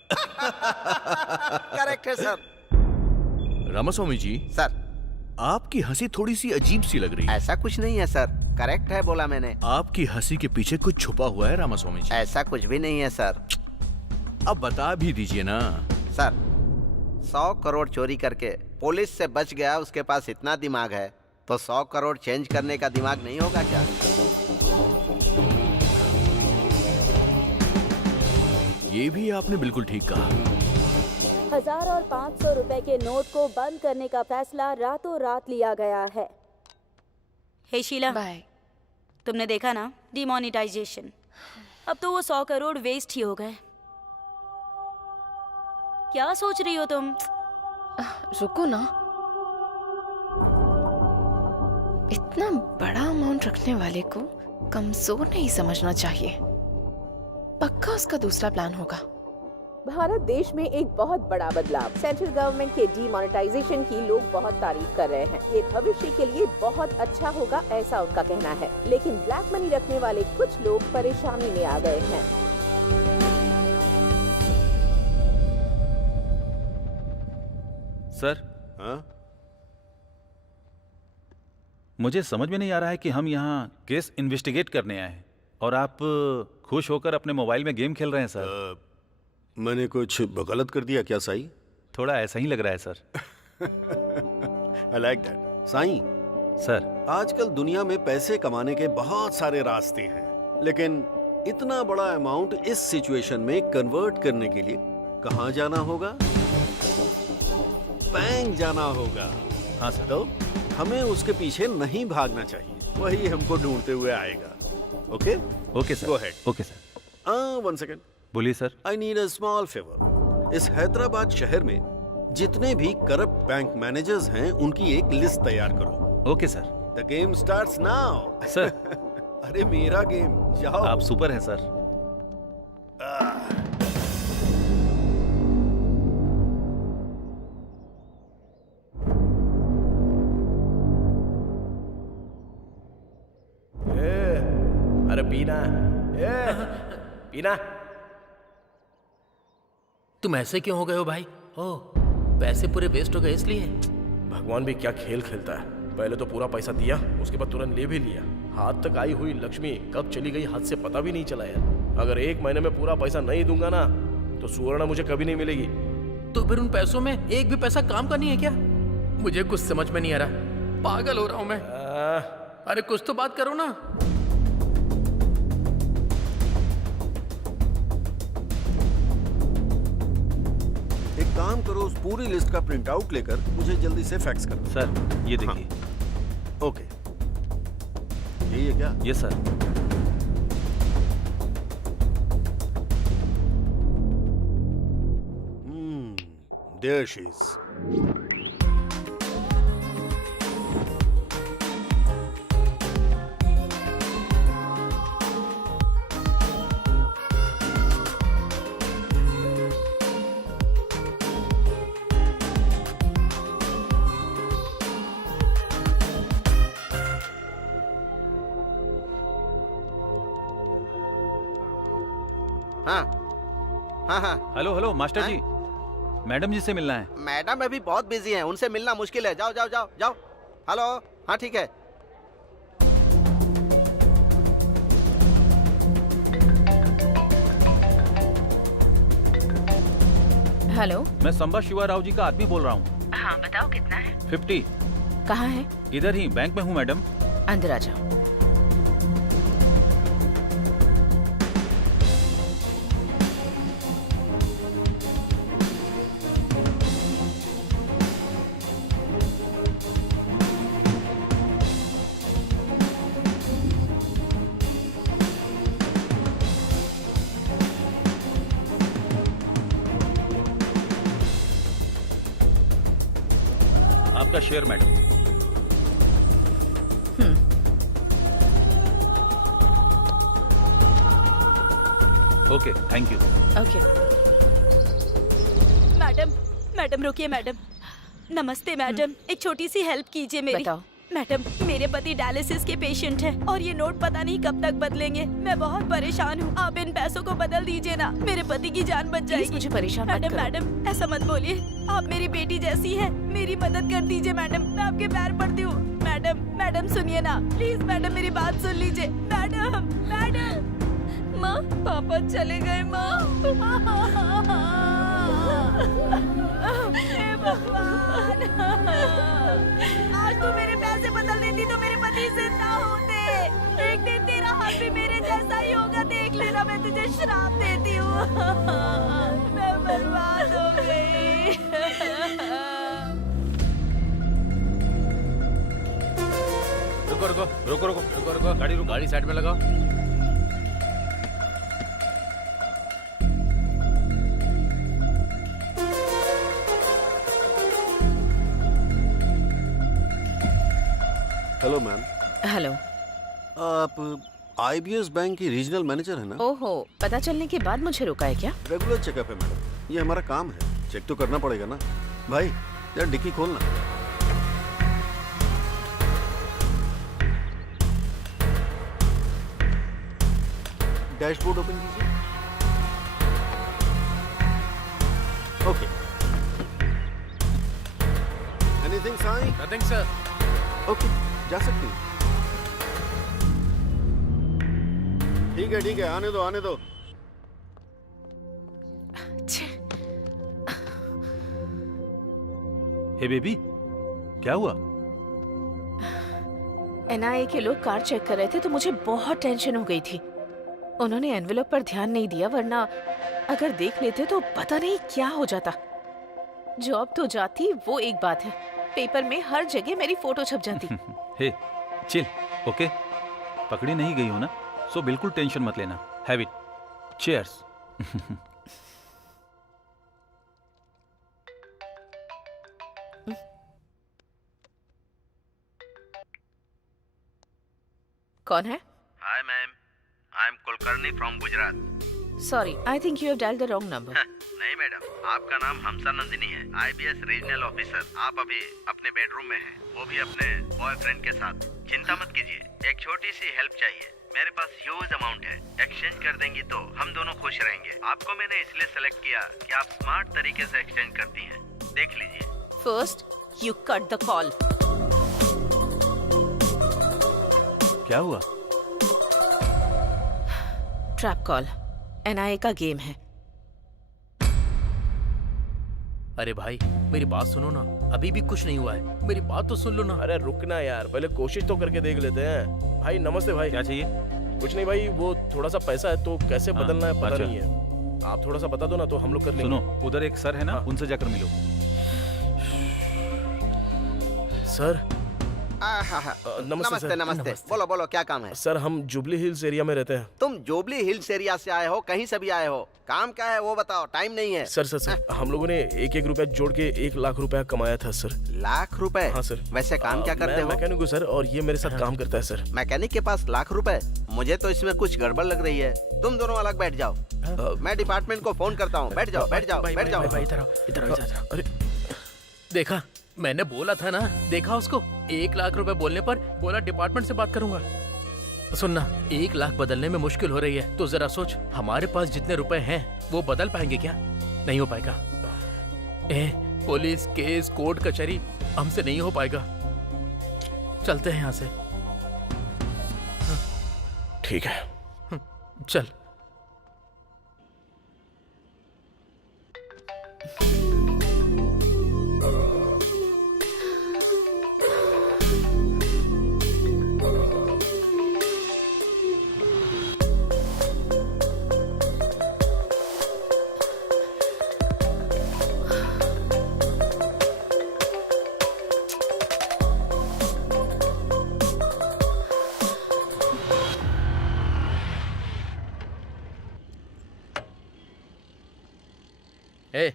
करेक्ट है सर। रामास्वामी जी सर, आपकी हंसी थोड़ी सी अजीब सी लग रही है। ऐसा कुछ नहीं है सर, करेक्ट है बोला मैंने। आपकी हंसी के पीछे कुछ छुपा हुआ है रामास्वामी जी। ऐसा कुछ भी नहीं है सर। अब बता भी दीजिए ना। सर, 100 करोड़ चोरी करके पुलिस से बच गया, उसके पास इतना दिमाग है तो 100 करोड़ चेंज करने का दिमाग नहीं होगा क्या? ये भी आपने बिल्कुल ठीक कहा। 1000 और 500 रुपए के नोट को बंद करने का फैसला रातों रात लिया गया है। हे शीला, बाय। तुमने देखा ना डिमोनेटाइजेशन। अब तो वो 100 करोड़ वेस्ट ही हो गए। क्या सोच रही हो तुम? रुको ना, इतना बड़ा अमाउंट रखने वाले को कमजोर नहीं समझना चाहिए। पक्का उसका दूसरा प्लान होगा। भारत देश में एक बहुत बड़ा बदलाव, सेंट्रल गवर्नमेंट के डीमोनेटाइजेशन की लोग बहुत तारीफ कर रहे हैं। ये भविष्य के लिए बहुत अच्छा होगा, ऐसा उनका कहना है। लेकिन ब्लैक मनी रखने वाले कुछ लोग परेशानी में आ गए हैं। सर, मुझे समझ में नहीं आ रहा है कि हम यहाँ केस इन्वेस्टिगेट करने आए हैं और आप खुश होकर अपने मोबाइल में गेम खेल रहे हैं सर। मैंने कुछ गलत कर दिया क्या साई? थोड़ा ऐसा ही लग रहा है sir. I like that. Sai sir, आजकल दुनिया में पैसे कमाने के बहुत सारे रास्ते हैं, लेकिन इतना बड़ा अमाउंट इस सिचुएशन में कन्वर्ट करने के लिए कहाँ जाना होगा? बैंक जाना होगा। हाँ सर। तो हमें उसके पीछे नहीं भागना चाहिए, वही हमको ढूंढते हुए आएगा। Okay? Okay sir. Go ahead. Okay sir. 1 second. बोलिए sir. I need a small favour. इस हैदराबाद शहर में जितने भी करप्ट बैंक मैनेजर्स हैं, उनकी एक लिस्ट तैयार करो। Okay sir. The game starts now. Sir. अरे मेरा गेम, जाओ। आप सुपर हैं सर। अरे पीना, पीना। तुम ऐसे क्यों हो गए हो भाई? ओ, पैसे पूरे वेस्ट हो गए इसलिए? भगवान भी क्या खेल खेलता है। पहले तो पूरा पैसा दिया, उसके बाद तुरंत ले भी लिया। हाथ तक आई हुई लक्ष्मी कब चली गई हाथ से पता भी नहीं चला यार। अगर 1 महीने में पूरा पैसा नहीं दूंगा ना तो सुवर्णा मुझे कभी नहीं मिलेगी। तो फिर उन पैसों में एक भी पैसा काम का नहीं है क्या? मुझे कुछ समझ में नहीं आ रहा, पागल हो रहा हूं मैं। अरे कुछ तो बात करो ना। एक काम करो, उस पूरी लिस्ट का प्रिंट आउट लेकर मुझे जल्दी से फैक्स करो। सर, ये देखिए। हाँ। ओके, यही है क्या? Yes sir. There she is. हाँ। हेलो हेलो मास्टर जी, मैडम जी से मिलना है। मैडम अभी बहुत बिजी हैं, उनसे मिलना मुश्किल है। जाओ जाओ जाओ जाओ। हेलो, हाँ ठीक है। हेलो, मैं संबा शिवा राव जी का आदमी बोल रहा हूँ। हाँ बताओ कितना है? 50। कहाँ है? इधर ही बैंक में हूँ मैडम। अंदर आ जाओ। आपका share madam. Okay, thank you. Okay. Madam रुकिए मैडम। नमस्ते मैडम, एक छोटी सी हेल्प कीजिए मेरी। बताओ। मैडम, मेरे पति डायलिसिस के पेशेंट हैं और ये नोट पता नहीं कब तक बदलेंगे। मैं बहुत परेशान हूँ, आप इन पैसों को बदल दीजिए ना, मेरे पति की जान बच जाएगी। मुझे परेशान मत मैडम, करो। मैडम ऐसा मत बोलिए, आप मेरी बेटी जैसी है, मेरी मदद कर दीजिए मैडम, मैं आपके पैर पड़ती हूँ। मैडम, मैडम सुनिए ना प्लीज, मैडम मेरी बात सुन लीजिए। मैडम, मैडम, माँ पापा चले गए माँ। हे भगवान, आज तू मेरे पैसे बदल देती तो मेरे पति जिंदा होते। एक दिन तेरा हाल भी मेरे जैसा ही होगा, देख लेना, मैं तुझे श्राप देती हूँ। मैं बर्बाद हो गई। रुको रुको रुको रुको रुको रुको, गाड़ी रुको, गाड़ी साइड में लगाओ। Hello ma'am. हेलो। आप IBS बैंक की रीजनल मैनेजर है ना? ओहो, पता चलने के बाद मुझे रोका है क्या? रेगुलर चेकअप है मैडम, ये हमारा काम है, चेक तो करना पड़ेगा ना। भाई यार डिक्की खोलना। डैशबोर्ड ओपन कीजिए। Okay. Anything Sai? Nothing sir. Okay, जा सकती हूँ। ठीक है, आने दो, आने दो। हे बेबी, क्या हुआ? NIA के लोग कार चेक कर रहे थे तो मुझे बहुत टेंशन हो गई थी। उन्होंने एनवेलप पर ध्यान नहीं दिया, वरना अगर देख लेते तो पता नहीं क्या हो जाता। जॉब तो जाती, वो एक बात है, पेपर में हर जगह मेरी फोटो छप जाती। हे चिल, ओके? पकड़ी नहीं गई हो ना, सो बिल्कुल टेंशन मत लेना। Have it. चीयर्स। कौन है? Hi ma'am, I am Kulkarni from Gujarat. Sorry, I think you have dialled the wrong number. नहीं मैडम, आपका नाम हमसा नंदिनी है, IBS रीजनल ऑफिसर। आप अभी अपने बेडरूम में हैं, वो भी अपने बॉयफ्रेंड के साथ। चिंता मत कीजिए, एक छोटी सी हेल्प चाहिए। मेरे पास ह्यूज अमाउंट है, एक्सचेंज कर देंगी तो हम दोनों खुश रहेंगे। आपको मैंने इसलिए सेलेक्ट किया कि आप स्मार्ट तरीके से एक्सचेंज करती हैं। देख लीजिए। First you cut the call. क्या हुआ? ट्रैप कॉल, NIA का गेम है। अरे भाई मेरी बात सुनो ना, अभी भी कुछ नहीं हुआ है, मेरी बात तो सुन लो ना। अरे रुकना यार, पहले कोशिश तो करके देख लेते हैं। भाई नमस्ते भाई। क्या चाहिए? कुछ नहीं भाई, वो थोड़ा सा पैसा है तो कैसे बदलना है पता अच्छा। नहीं है। आप थोड़ा सा बता दो ना तो हम लोग कर लेंगे। सुनो, उधर एक सर है ना, उनसे जाकर मिलो। सर नमस्ते, नमस्ते। बोलो बोलो, क्या काम है? सर हम जुबली हिल्स एरिया में रहते हैं। तुम जुबली हिल्स एरिया से आए हो, कहीं से भी आए हो, काम क्या है वो बताओ, टाइम नहीं है। सर हम लोगों ने एक एक रुपया जोड़ के 1 लाख रुपया कमाया था सर। लाख रुपए? हाँ सर। वैसे काम क्या करते हो? मैकेनिक हूँ सर, और ये मेरे साथ काम करता है सर। मैकेनिक के पास लाख रुपए? मुझे तो इसमें कुछ गड़बड़ लग रही है। तुम दोनों अलग बैठ जाओ, मैं डिपार्टमेंट को फोन करता हूँ। बैठ जाओ, बैठ जाओ, बैठ जाओ। इधर। अरे देखा, मैंने बोला था ना, देखा उसको। 1 लाख रुपए बोलने पर बोला डिपार्टमेंट से बात करूंगा। सुनना, 1 लाख बदलने में मुश्किल हो रही है तो जरा सोच, हमारे पास जितने रुपए हैं वो बदल पाएंगे क्या? नहीं हो पाएगा। पुलिस केस कोर्ट कचहरी हमसे नहीं हो पाएगा। चलते हैं यहाँ से। ठीक है, चल।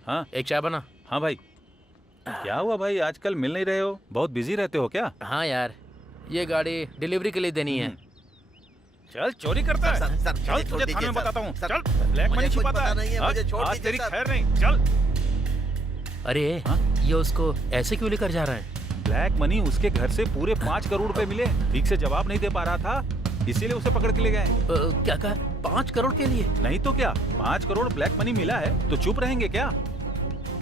हाँ, एक चाय बना। हाँ भाई। क्या हुआ भाई, आजकल मिल नहीं रहे हो, बहुत बिजी रहते हो क्या? हाँ यार, ये गाड़ी डिलीवरी के लिए देनी है। चल चोरी करता है। सर, चल तुझे थाने में बताता हूँ। चल, ब्लैक मनी छिपाता है। आज तेरी खैर नहीं। चल। अरे ये उसको ऐसे क्यों लेकर जा रहा है? ब्लैक मनी उसके घर से पूरे 5 करोड़ रुपए मिले। ठीक से जवाब नहीं दे पा रहा था, इसीलिए उसे पकड़ के ले गए। क्या कहा? 5 करोड़ के लिए? नहीं तो क्या, 5 करोड़ ब्लैक मनी मिला है तो चुप रहेंगे क्या?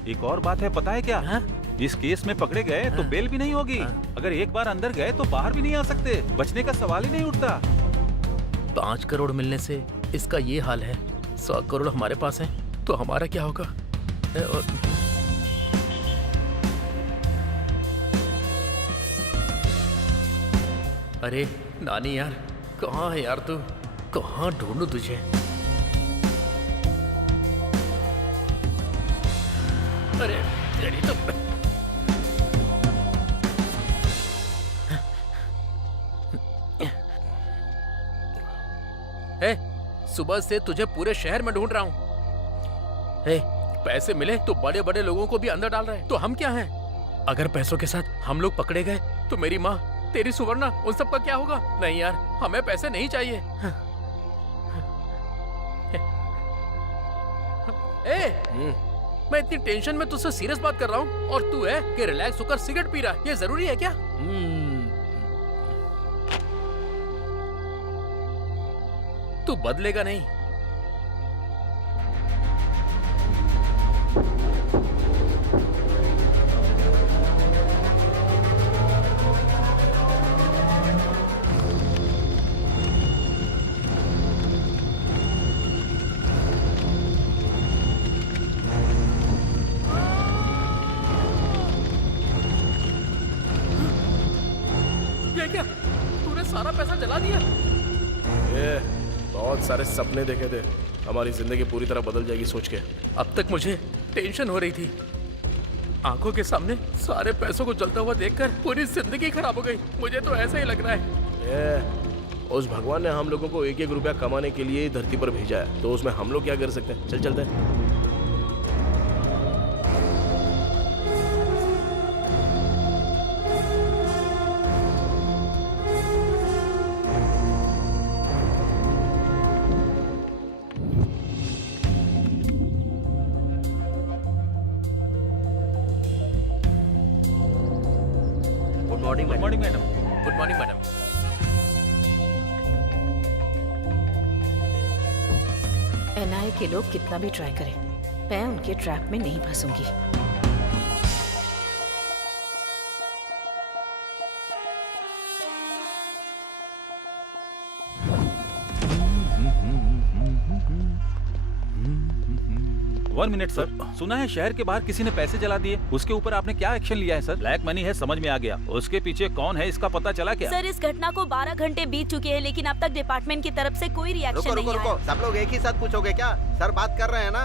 एक और बात है, पता है क्या? इस केस में पकड़े गए तो बेल भी नहीं होगी। अगर एक बार अंदर गए तो बाहर भी नहीं आ सकते, बचने का सवाल ही नहीं उठता। 5 करोड़ मिलने से इसका ये हाल है, 100 करोड़ हमारे पास है तो हमारा क्या होगा? अरे नानी यार, कहाँ है यार तू? कहाँ ढूंढूं तुझे? अरे तेरी तो सुबह से तुझे पूरे शहर में ढूंढ रहा हूँ। पैसे मिले तो बड़े बड़े लोगों को भी अंदर डाल रहे हैं, तो हम क्या हैं? अगर पैसों के साथ हम लोग पकड़े गए तो मेरी माँ, तेरी सुवर्णा, उन सब का क्या होगा? नहीं यार, हमें पैसे नहीं चाहिए। मैं इतनी टेंशन में तुझसे सीरियस बात कर रहा हूँ और तू है कि रिलैक्स होकर सिगरेट पी रहा है। ये जरूरी है क्या? तू बदलेगा नहीं। ये क्या? तूने सारा पैसा जला दिया? बहुत सारे सपने देखे थे, हमारी जिंदगी पूरी तरह बदल जाएगी सोच के। अब तक मुझे टेंशन हो रही थी, आंखों के सामने सारे पैसों को जलता हुआ देखकर पूरी जिंदगी खराब हो गई। मुझे तो ऐसा ही लग रहा है। उस भगवान ने हम लोगों को 1-1 रुपया कमाने के लिए धरती पर भेजा है, तो उसमें हम लोग क्या कर सकते हैं? चल चलते हैं। Good morning madam. Good morning madam. NIA के लोग कितना भी ट्राई करें, मैं उनके ट्रैप में नहीं फंसूंगी। वन मिनट सर, सुना है शहर के बाहर किसी ने पैसे जला दिए, उसके ऊपर आपने क्या एक्शन लिया है सर? ब्लैक मनी है, समझ में आ गया, उसके पीछे कौन है इसका पता चला क्या? सर, इस घटना को 12 घंटे बीत चुके हैं, लेकिन अब तक डिपार्टमेंट की तरफ से कोई रिएक्शन नहीं आया। सब लोग एक ही साथ पूछोगे क्या? सर बात कर रहे हैं ना।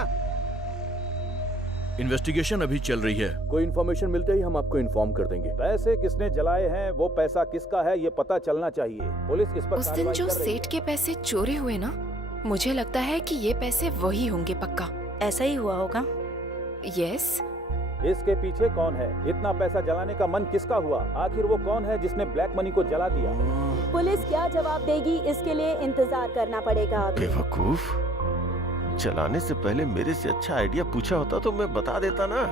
इन्वेस्टिगेशन अभी चल रही है, कोई इन्फॉर्मेशन मिलते ही हम आपको इन्फॉर्म कर देंगे। पैसे किसने जलाए हैं, वो पैसा किसका है, ये पता चलना चाहिए। पुलिस इस पर उस दिन जो सेठ के पैसे चोरी हुए ना, मुझे लगता है कि ये पैसे वही होंगे पक्का। ऐसा ही हुआ होगा। यस। इसके पीछे कौन है? इतना पैसा जलाने का मन किसका हुआ? आखिर वो कौन है जिसने ब्लैक मनी को जला दिया? पुलिस क्या जवाब देगी, इसके लिए इंतजार करना पड़ेगा। बेवकूफ, जलाने से पहले मेरे से अच्छा आइडिया पूछा होता तो मैं बता देता ना।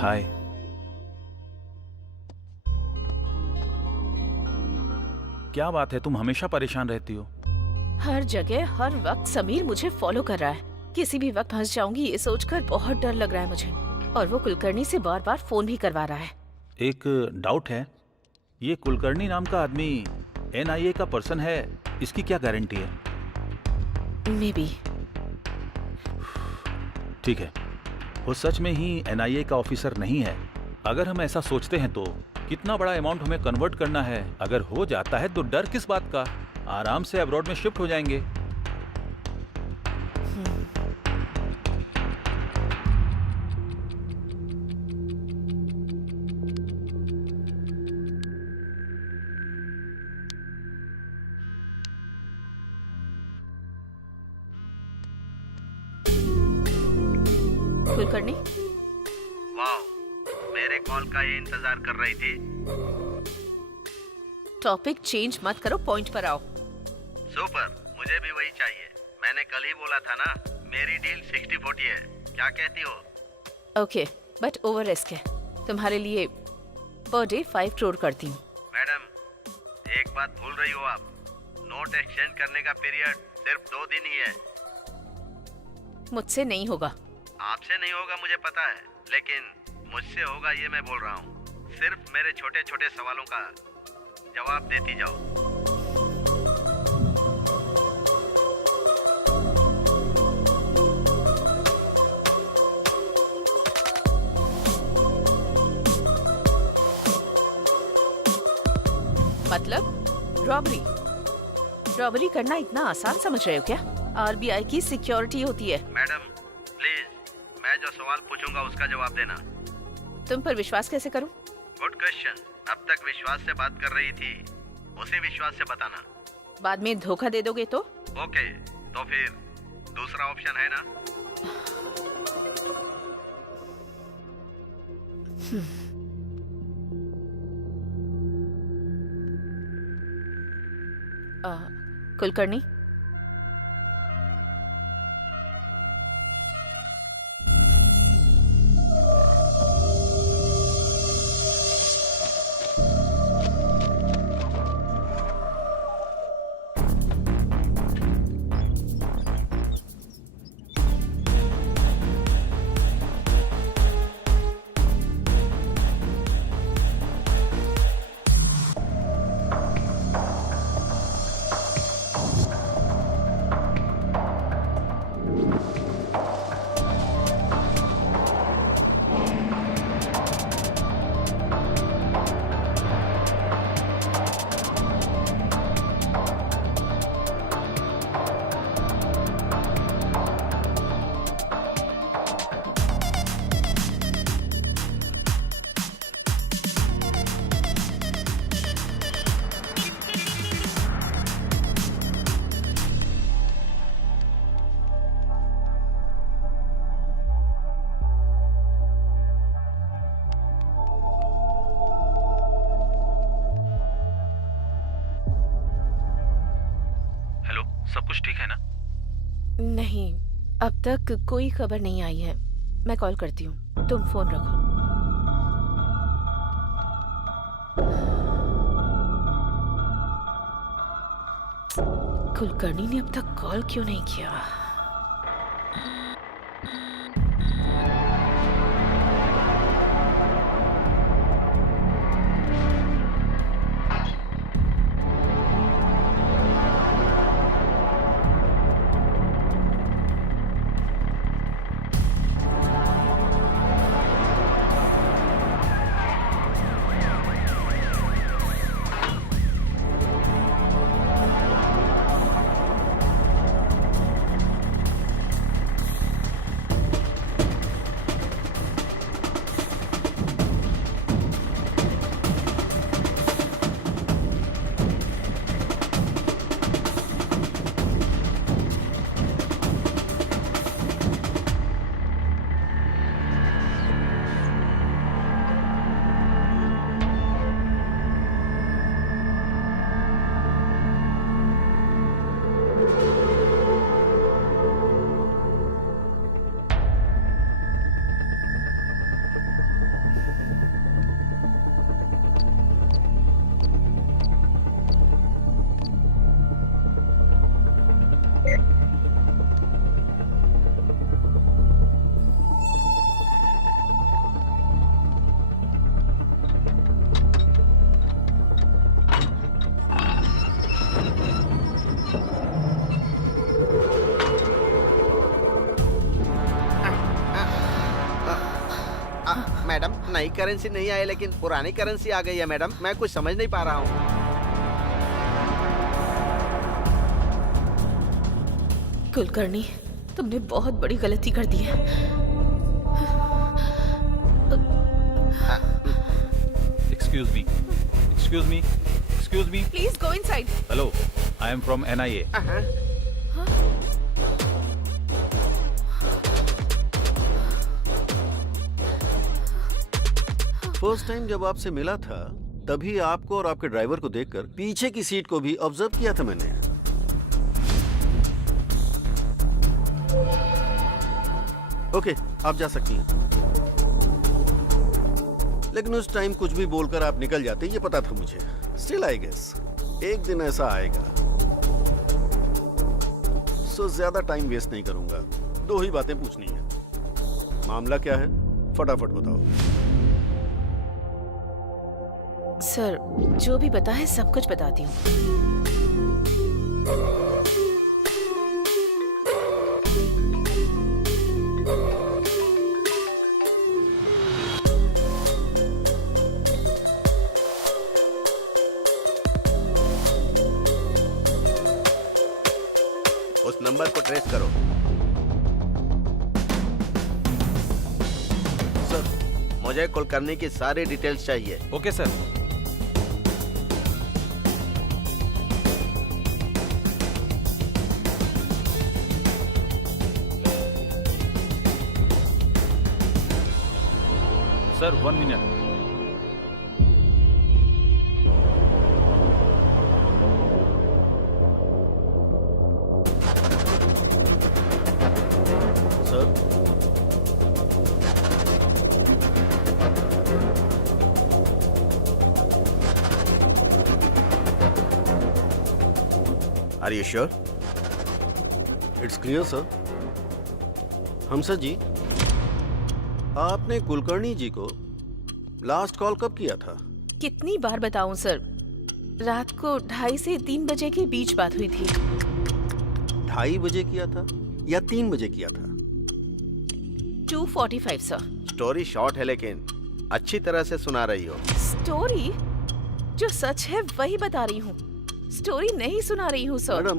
हाय। क्या बात है, तुम हमेशा परेशान रहती हो? हर जगह हर वक्त समीर मुझे फॉलो कर रहा है। किसी भी वक्त फंस जाऊंगी ये सोचकर बहुत डर लग रहा है मुझे। और वो कुलकर्णी से बार बार फोन भी करवा रहा है। एक डाउट है, ये कुलकर्णी नाम का आदमी एनआईए का पर्सन है, इसकी क्या गारंटी है? May be. ठीक है, वो सच में ही एनआईए का ऑफिसर नहीं है। अगर हम ऐसा सोचते हैं तो कितना बड़ा अमाउंट हमें कन्वर्ट करना है। अगर हो जाता है तो डर किस बात का, आराम से अब्रॉड में शिफ्ट हो जाएंगे। कुलकर्णी, वाह, मेरे कॉल का ये इंतजार कर रही थी। टॉपिक चेंज मत करो, पॉइंट पर आओ। सुपर, मुझे भी वही चाहिए। मैंने कल ही बोला था ना, मेरी डील 60-40 है। क्या कहती हो? ओके, बट ओवर रिस्क है। तुम्हारे लिए पर डे 5 करोड़ करती हूँ। मैडम, एक बात भूल रही हो आप। नोट एक्सचेंज करने का पीरियड सिर्फ 2 दिन ही है। मुझसे नहीं होगा। आपसे नहीं होगा मुझे पता है, लेकिन मुझसे होगा ये मैं बोल रहा हूँ। सिर्फ मेरे छोटे छोटे सवालों का जवाब देती जाओ। मतलब रॉबरी करना इतना आसान समझ रहे हो क्या? आरबीआई की सिक्योरिटी होती है। मैडम प्लीज, मैं जो सवाल पूछूंगा उसका जवाब देना। तुम पर विश्वास कैसे करूं? Good question. अब तक विश्वास से बात कर रही थी, उसी विश्वास से बताना। बाद में धोखा दे दोगे तो? ओके, तो फिर दूसरा ऑप्शन है ना? कुलकर्णी, सब कुछ ठीक है ना? नहीं, अब तक कोई खबर नहीं आई है। मैं कॉल करती हूँ, तुम फोन रखो। कुलकर्णी ने अब तक कॉल क्यों नहीं किया? मैडम, नई करेंसी नहीं आई लेकिन पुरानी करेंसी आ गई है मैडम। मैं कुछ समझ नहीं पा रहा हूँ। कुलकर्णी, तुमने बहुत बड़ी गलती कर दी है। Excuse me, excuse me, excuse me. Please go inside. Hello, I am from NIA। First time जब आपसे मिला था तभी आपको और आपके ड्राइवर को देखकर पीछे की सीट को भी ऑब्जर्व किया था मैंने। ओके, आप जा सकती हैं। लेकिन उस टाइम कुछ भी बोलकर आप निकल जाते, ये पता था मुझे। स्टिल आई गेस एक दिन ऐसा आएगा। सो ज्यादा टाइम वेस्ट नहीं करूंगा, 2 ही बातें पूछनी है। मामला क्या है, फटाफट बताओ। सर, जो भी बता है सब कुछ बताती हूँ। उस नंबर को ट्रेस करो। सर, मुझे कुलकर्णी की सारी डिटेल्स चाहिए। Okay sir. Sir 1 minute. Are you sure? It's clear sir. हमसर जी, आपने कुलकर्णी जी को लास्ट कॉल कब किया था? कितनी बार बताऊं सर, रात को 2:30 से 3 बजे के बीच बात हुई थी। 2:30 बजे किया था या 3 बजे किया था? 2:45 सर। स्टोरी शॉर्ट है लेकिन अच्छी तरह से सुना रही हो। स्टोरी जो सच है वही बता रही हूँ, स्टोरी नहीं सुना रही हूँ सर। मैडम,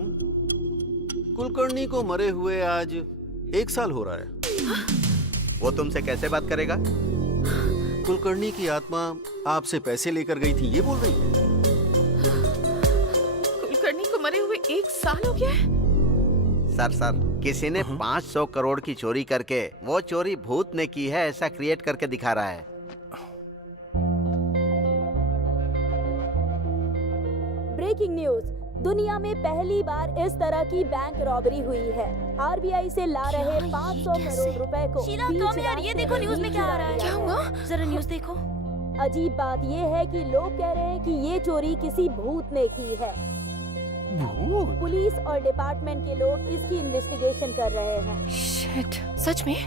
कुलकर्णी को मरे हुए आज 1 साल हो रहा है। वो तुमसे कैसे बात करेगा? कुलकर्णी की आत्मा आपसे पैसे लेकर गई थी, ये बोल रही है। कुलकर्णी को मरे हुए 1 साल हो गया है? सर, किसी ने 500 करोड़ की चोरी करके वो चोरी भूत ने की है ऐसा क्रिएट करके दिखा रहा है। ब्रेकिंग न्यूज, दुनिया में पहली बार इस तरह की बैंक रॉबरी हुई है। आरबीआई से ला रहे 500 करोड़ रुपए को शीला, कम यार, ये देखो न्यूज में क्या आ रहा है। क्या हुआ? जरा न्यूज देखो। अजीब बात ये है कि लोग कह रहे हैं कि ये चोरी किसी भूत ने की है। पुलिस और डिपार्टमेंट के लोग इसकी इन्वेस्टिगेशन कर रहे हैं। शिट, सच में?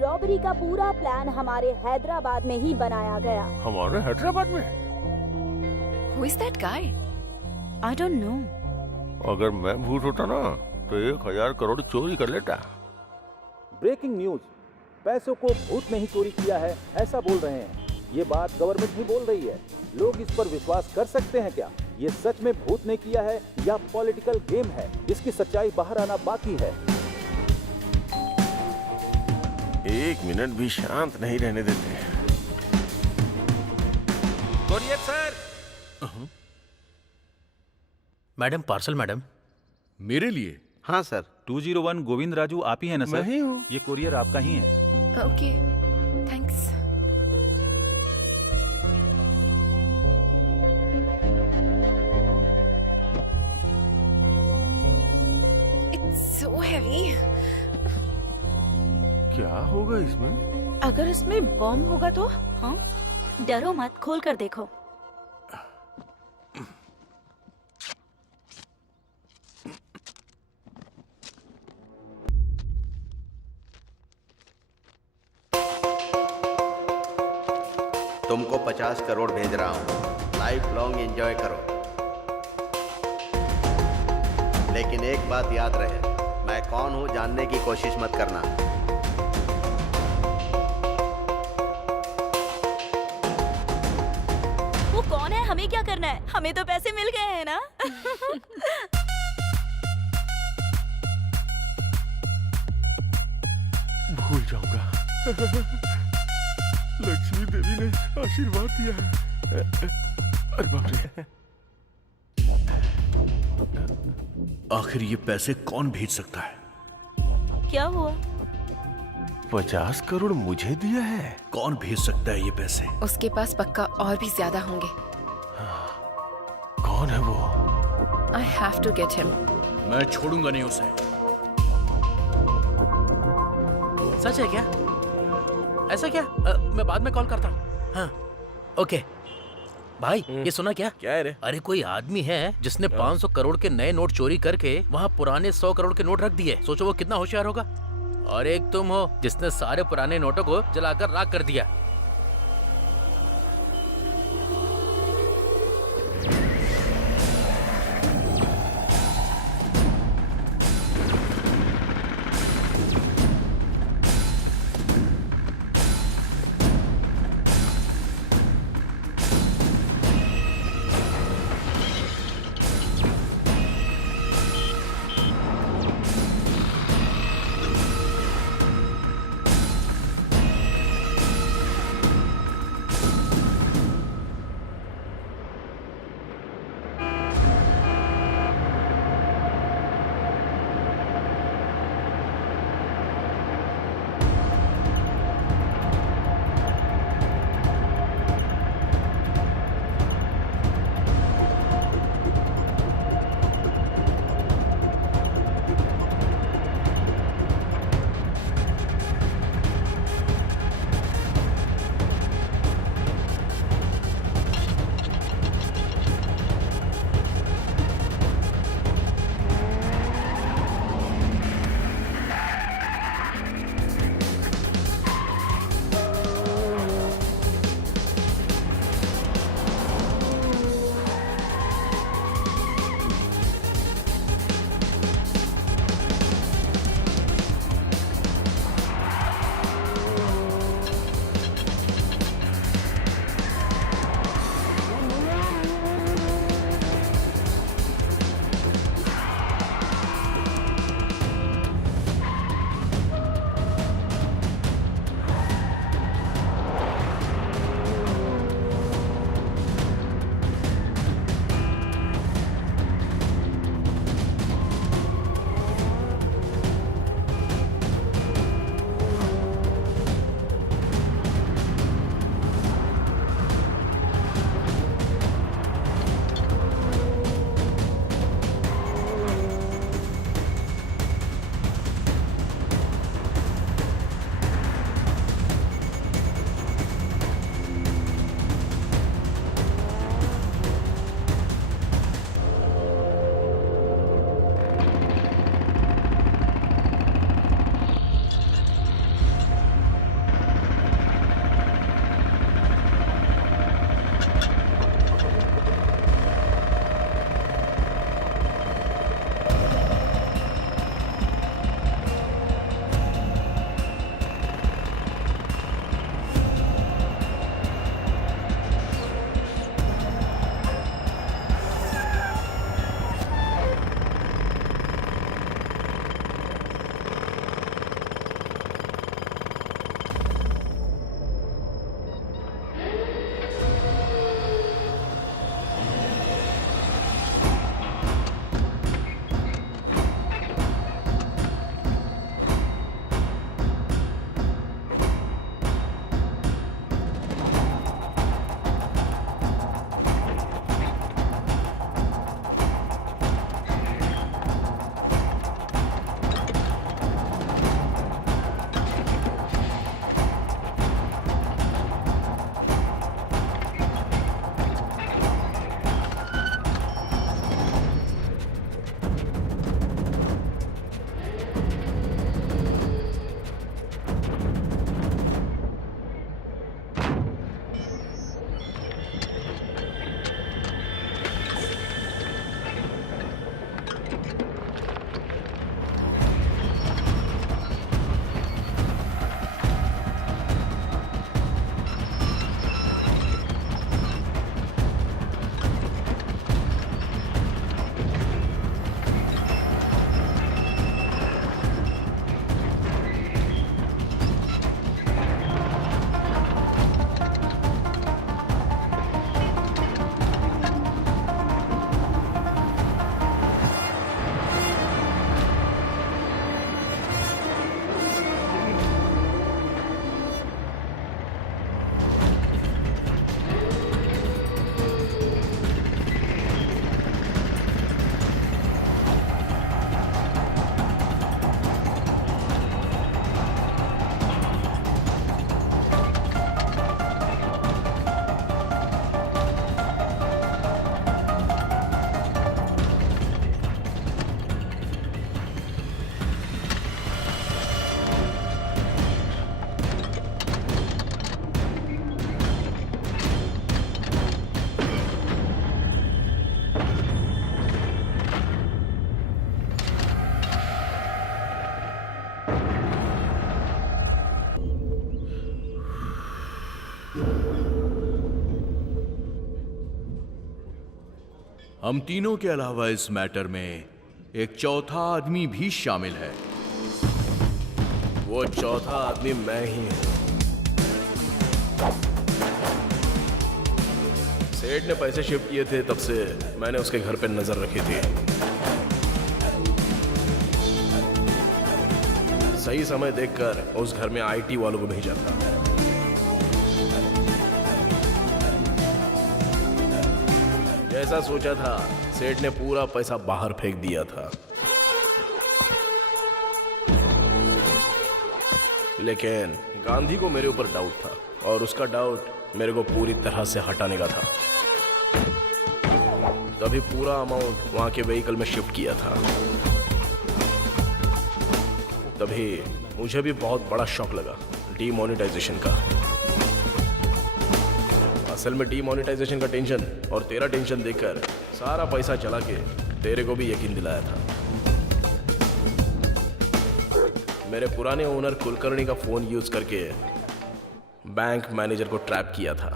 रॉबरी का पूरा प्लान हमारे हैदराबाद में ही बनाया गया। हमारे हैदराबाद में? Who is that guy? I don't know. अगर मैं भूत होता ना तो 1000 करोड़ चोरी कर लेता। ब्रेकिंग न्यूज, पैसों को भूत ने ही चोरी किया है ऐसा बोल रहे हैं। ये बात गवर्नमेंट ही बोल रही है। लोग इस पर विश्वास कर सकते हैं क्या? ये सच में भूत ने किया है या पॉलिटिकल गेम है? इसकी सच्चाई बाहर आना बाकी है। 1 मिनट भी शांत नहीं रहने देते। Courier sir. Madam, parcel madam. मेरे लिए? हाँ सर। 201 गोविंद राजू आप ही है ना सर? मैं ही हूँ। ये कोरियर आपका ही है। Okay, thanks. It's so heavy. क्या होगा इसमें? अगर इसमें बॉम्ब होगा तो? हाँ, डरो मत, खोल कर देखो। तुमको 50 करोड़ भेज रहा हूँ, लाइफ लॉन्ग एंजॉय करो। लेकिन एक बात याद रहे, मैं कौन हूँ जानने की कोशिश मत करना। वो कौन है, हमें क्या करना है? हमें तो पैसे मिल गए हैं ना। भूल जाऊंगा। लक्ष्मी देवी ने आशीर्वाद दिया है। अरे बाप रे। आखिर ये पैसे कौन भेज सकता है? क्या हुआ? 50 करोड़ मुझे दिया है। कौन भेज सकता है ये पैसे? उसके पास पक्का और भी ज्यादा होंगे। कौन है वो? I have to get him. मैं छोड़ूंगा नहीं उसे। सच है क्या? ऐसा क्या? मैं बाद में कॉल करता हूँ। हाँ, ओके। भाई ये सुना क्या? क्या है रे? अरे कोई आदमी है जिसने 500 करोड़ के नए नोट चोरी करके वहाँ पुराने 100 करोड़ के नोट रख दिए। सोचो वो कितना होशियार होगा। और एक तुम हो जिसने सारे पुराने नोटों को जलाकर राख कर दिया। हम तीनों के अलावा इस मैटर में एक चौथा आदमी भी शामिल है। वो चौथा आदमी मैं ही हूं। सेठ ने पैसे शिफ्ट किए थे, तब से मैंने उसके घर पे नजर रखी थी। सही समय देखकर उस घर में आईटी वालों को भेजा था। जैसा सोचा था, सेठ ने पूरा पैसा बाहर फेंक दिया था। लेकिन गांधी को मेरे ऊपर डाउट था और उसका डाउट मेरे को पूरी तरह से हटाने का था। तभी पूरा अमाउंट वहां के व्हीकल में शिफ्ट किया था। तभी मुझे भी बहुत बड़ा शॉक लगा डीमोनेटाइजेशन का। असल में डीमोनेटाइजेशन का टेंशन और तेरा टेंशन देखकर सारा पैसा चला के तेरे को भी यकीन दिलाया था। मेरे पुराने ओनर कुलकर्णी का फोन यूज करके बैंक मैनेजर को ट्रैप किया था।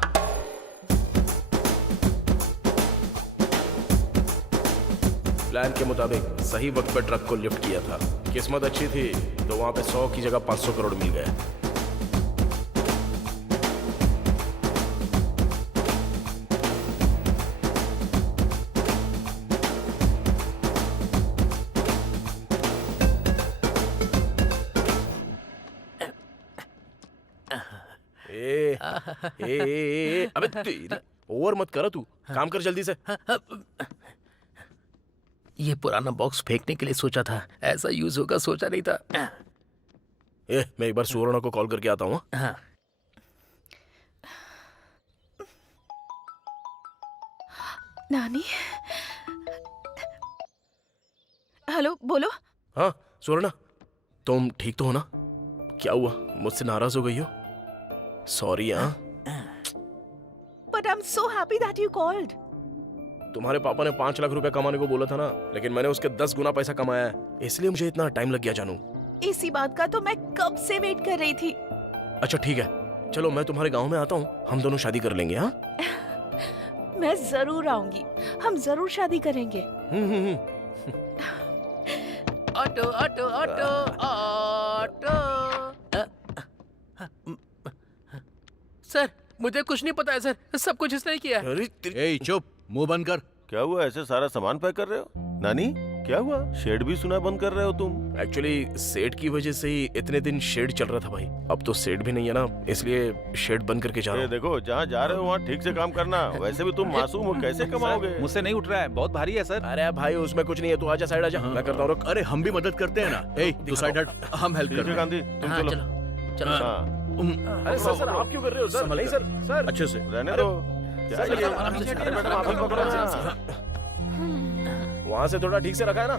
प्लान के मुताबिक सही वक्त पर ट्रक को लिफ्ट किया था। किस्मत अच्छी थी तो वहां पे 100 की जगह 500 करोड़ मिल गए। अबे तेरी ओवर मत करो, तू काम कर जल्दी से। ये पुराना बॉक्स फेंकने के लिए सोचा था, ऐसा यूज होगा सोचा नहीं था। मैं एक बार सुवर्णा को कॉल करके आता हूँ। हाँ। नानी, हेलो, बोलो। हाँ सुवर्णा, तुम ठीक तो हो ना? क्या हुआ, मुझसे नाराज हो गई हो? सॉरी। हाँ, but I am so happy that you called. तुम्हारे पापा ने 5 लाख रुपए कमाने को बोला था ना, लेकिन मैंने उसके 10 गुना पैसा कमाया है, इसलिए मुझे इतना टाइम लग गया जानू। इसी बात का तो मैं कब से वेट कर रही थी। अच्छा ठीक है, चलो मैं तुम्हारे गांव में आता हूँ, हम दोनों शादी कर लेंगे। हाँ मैं जरूर आऊंगी, हम जरूर शादी करेंगे। Auto auto auto auto. Sir मुझे कुछ नहीं पता है सर, सब कुछ इसने किया है। ए चुप, मुंह बंद कर। क्या हुआ, ऐसे सारा सामान पैक कर रहे हो? नानी क्या हुआ, शेड भी सुना बंद कर रहे हो तुम? एक्चुअली शेड की वजह से ही इतने दिन शेड चल रहा था भाई। अब तो शेड भी नहीं है ना, इसलिए शेड बंद करके जा रहा हूं। देखो, जहाँ जा रहे हो वहाँ ठीक से काम करना। वैसे भी तुम मासूम हो, कैसे कमाओगे? मुझसे नहीं उठ रहा है, बहुत भारी है सर। अरे भाई उसमें कुछ नहीं है, तू आजा साइड आजा, मैं करता हूँ। अरे हम भी मदद करते हैं ना। ए तू साइड हट, हम हेल्प करते हैं। गांधी तुम चलो। चलो। अरे सर आप क्यों कर रहे हो सर? नहीं सर, सर अच्छे से रहने दो। वहाँ से थोड़ा ठीक से रखा है ना?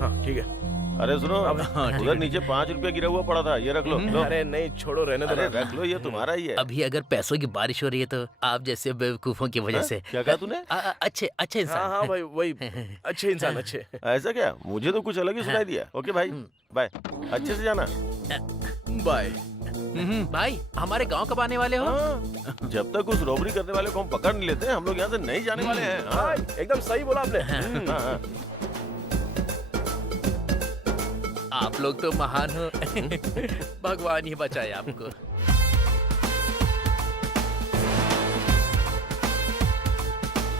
हाँ ठीक है। अरे सुनो, उधर नीचे 5 रुपया गिरा हुआ पड़ा था, ये रख लो। अरे नहीं छोड़ो, रहने दो। रख लो, ये तुम्हारा ही है। अभी अगर पैसों की बारिश हो रही है तो आप जैसे बेवकूफों की वजह से। क्या कहा तूने? अच्छे इंसान। हाँ भाई वही, अच्छे इंसान अच्छे। ऐसा क्या? मुझे तो कुछ अलग ही सुनाई दिया। ओके भाई, बाय, अच्छे से जाना। बाय। भाई हमारे गांव कब आने वाले हो? जब तक उस रॉबरी करने वाले को हम पकड़ नहीं लेते, हम लोग यहाँ से नहीं जाने वाले हैं। हाँ एकदम सही बोला आपने। आप लोग तो महान हो। भगवान ही बचाए आपको।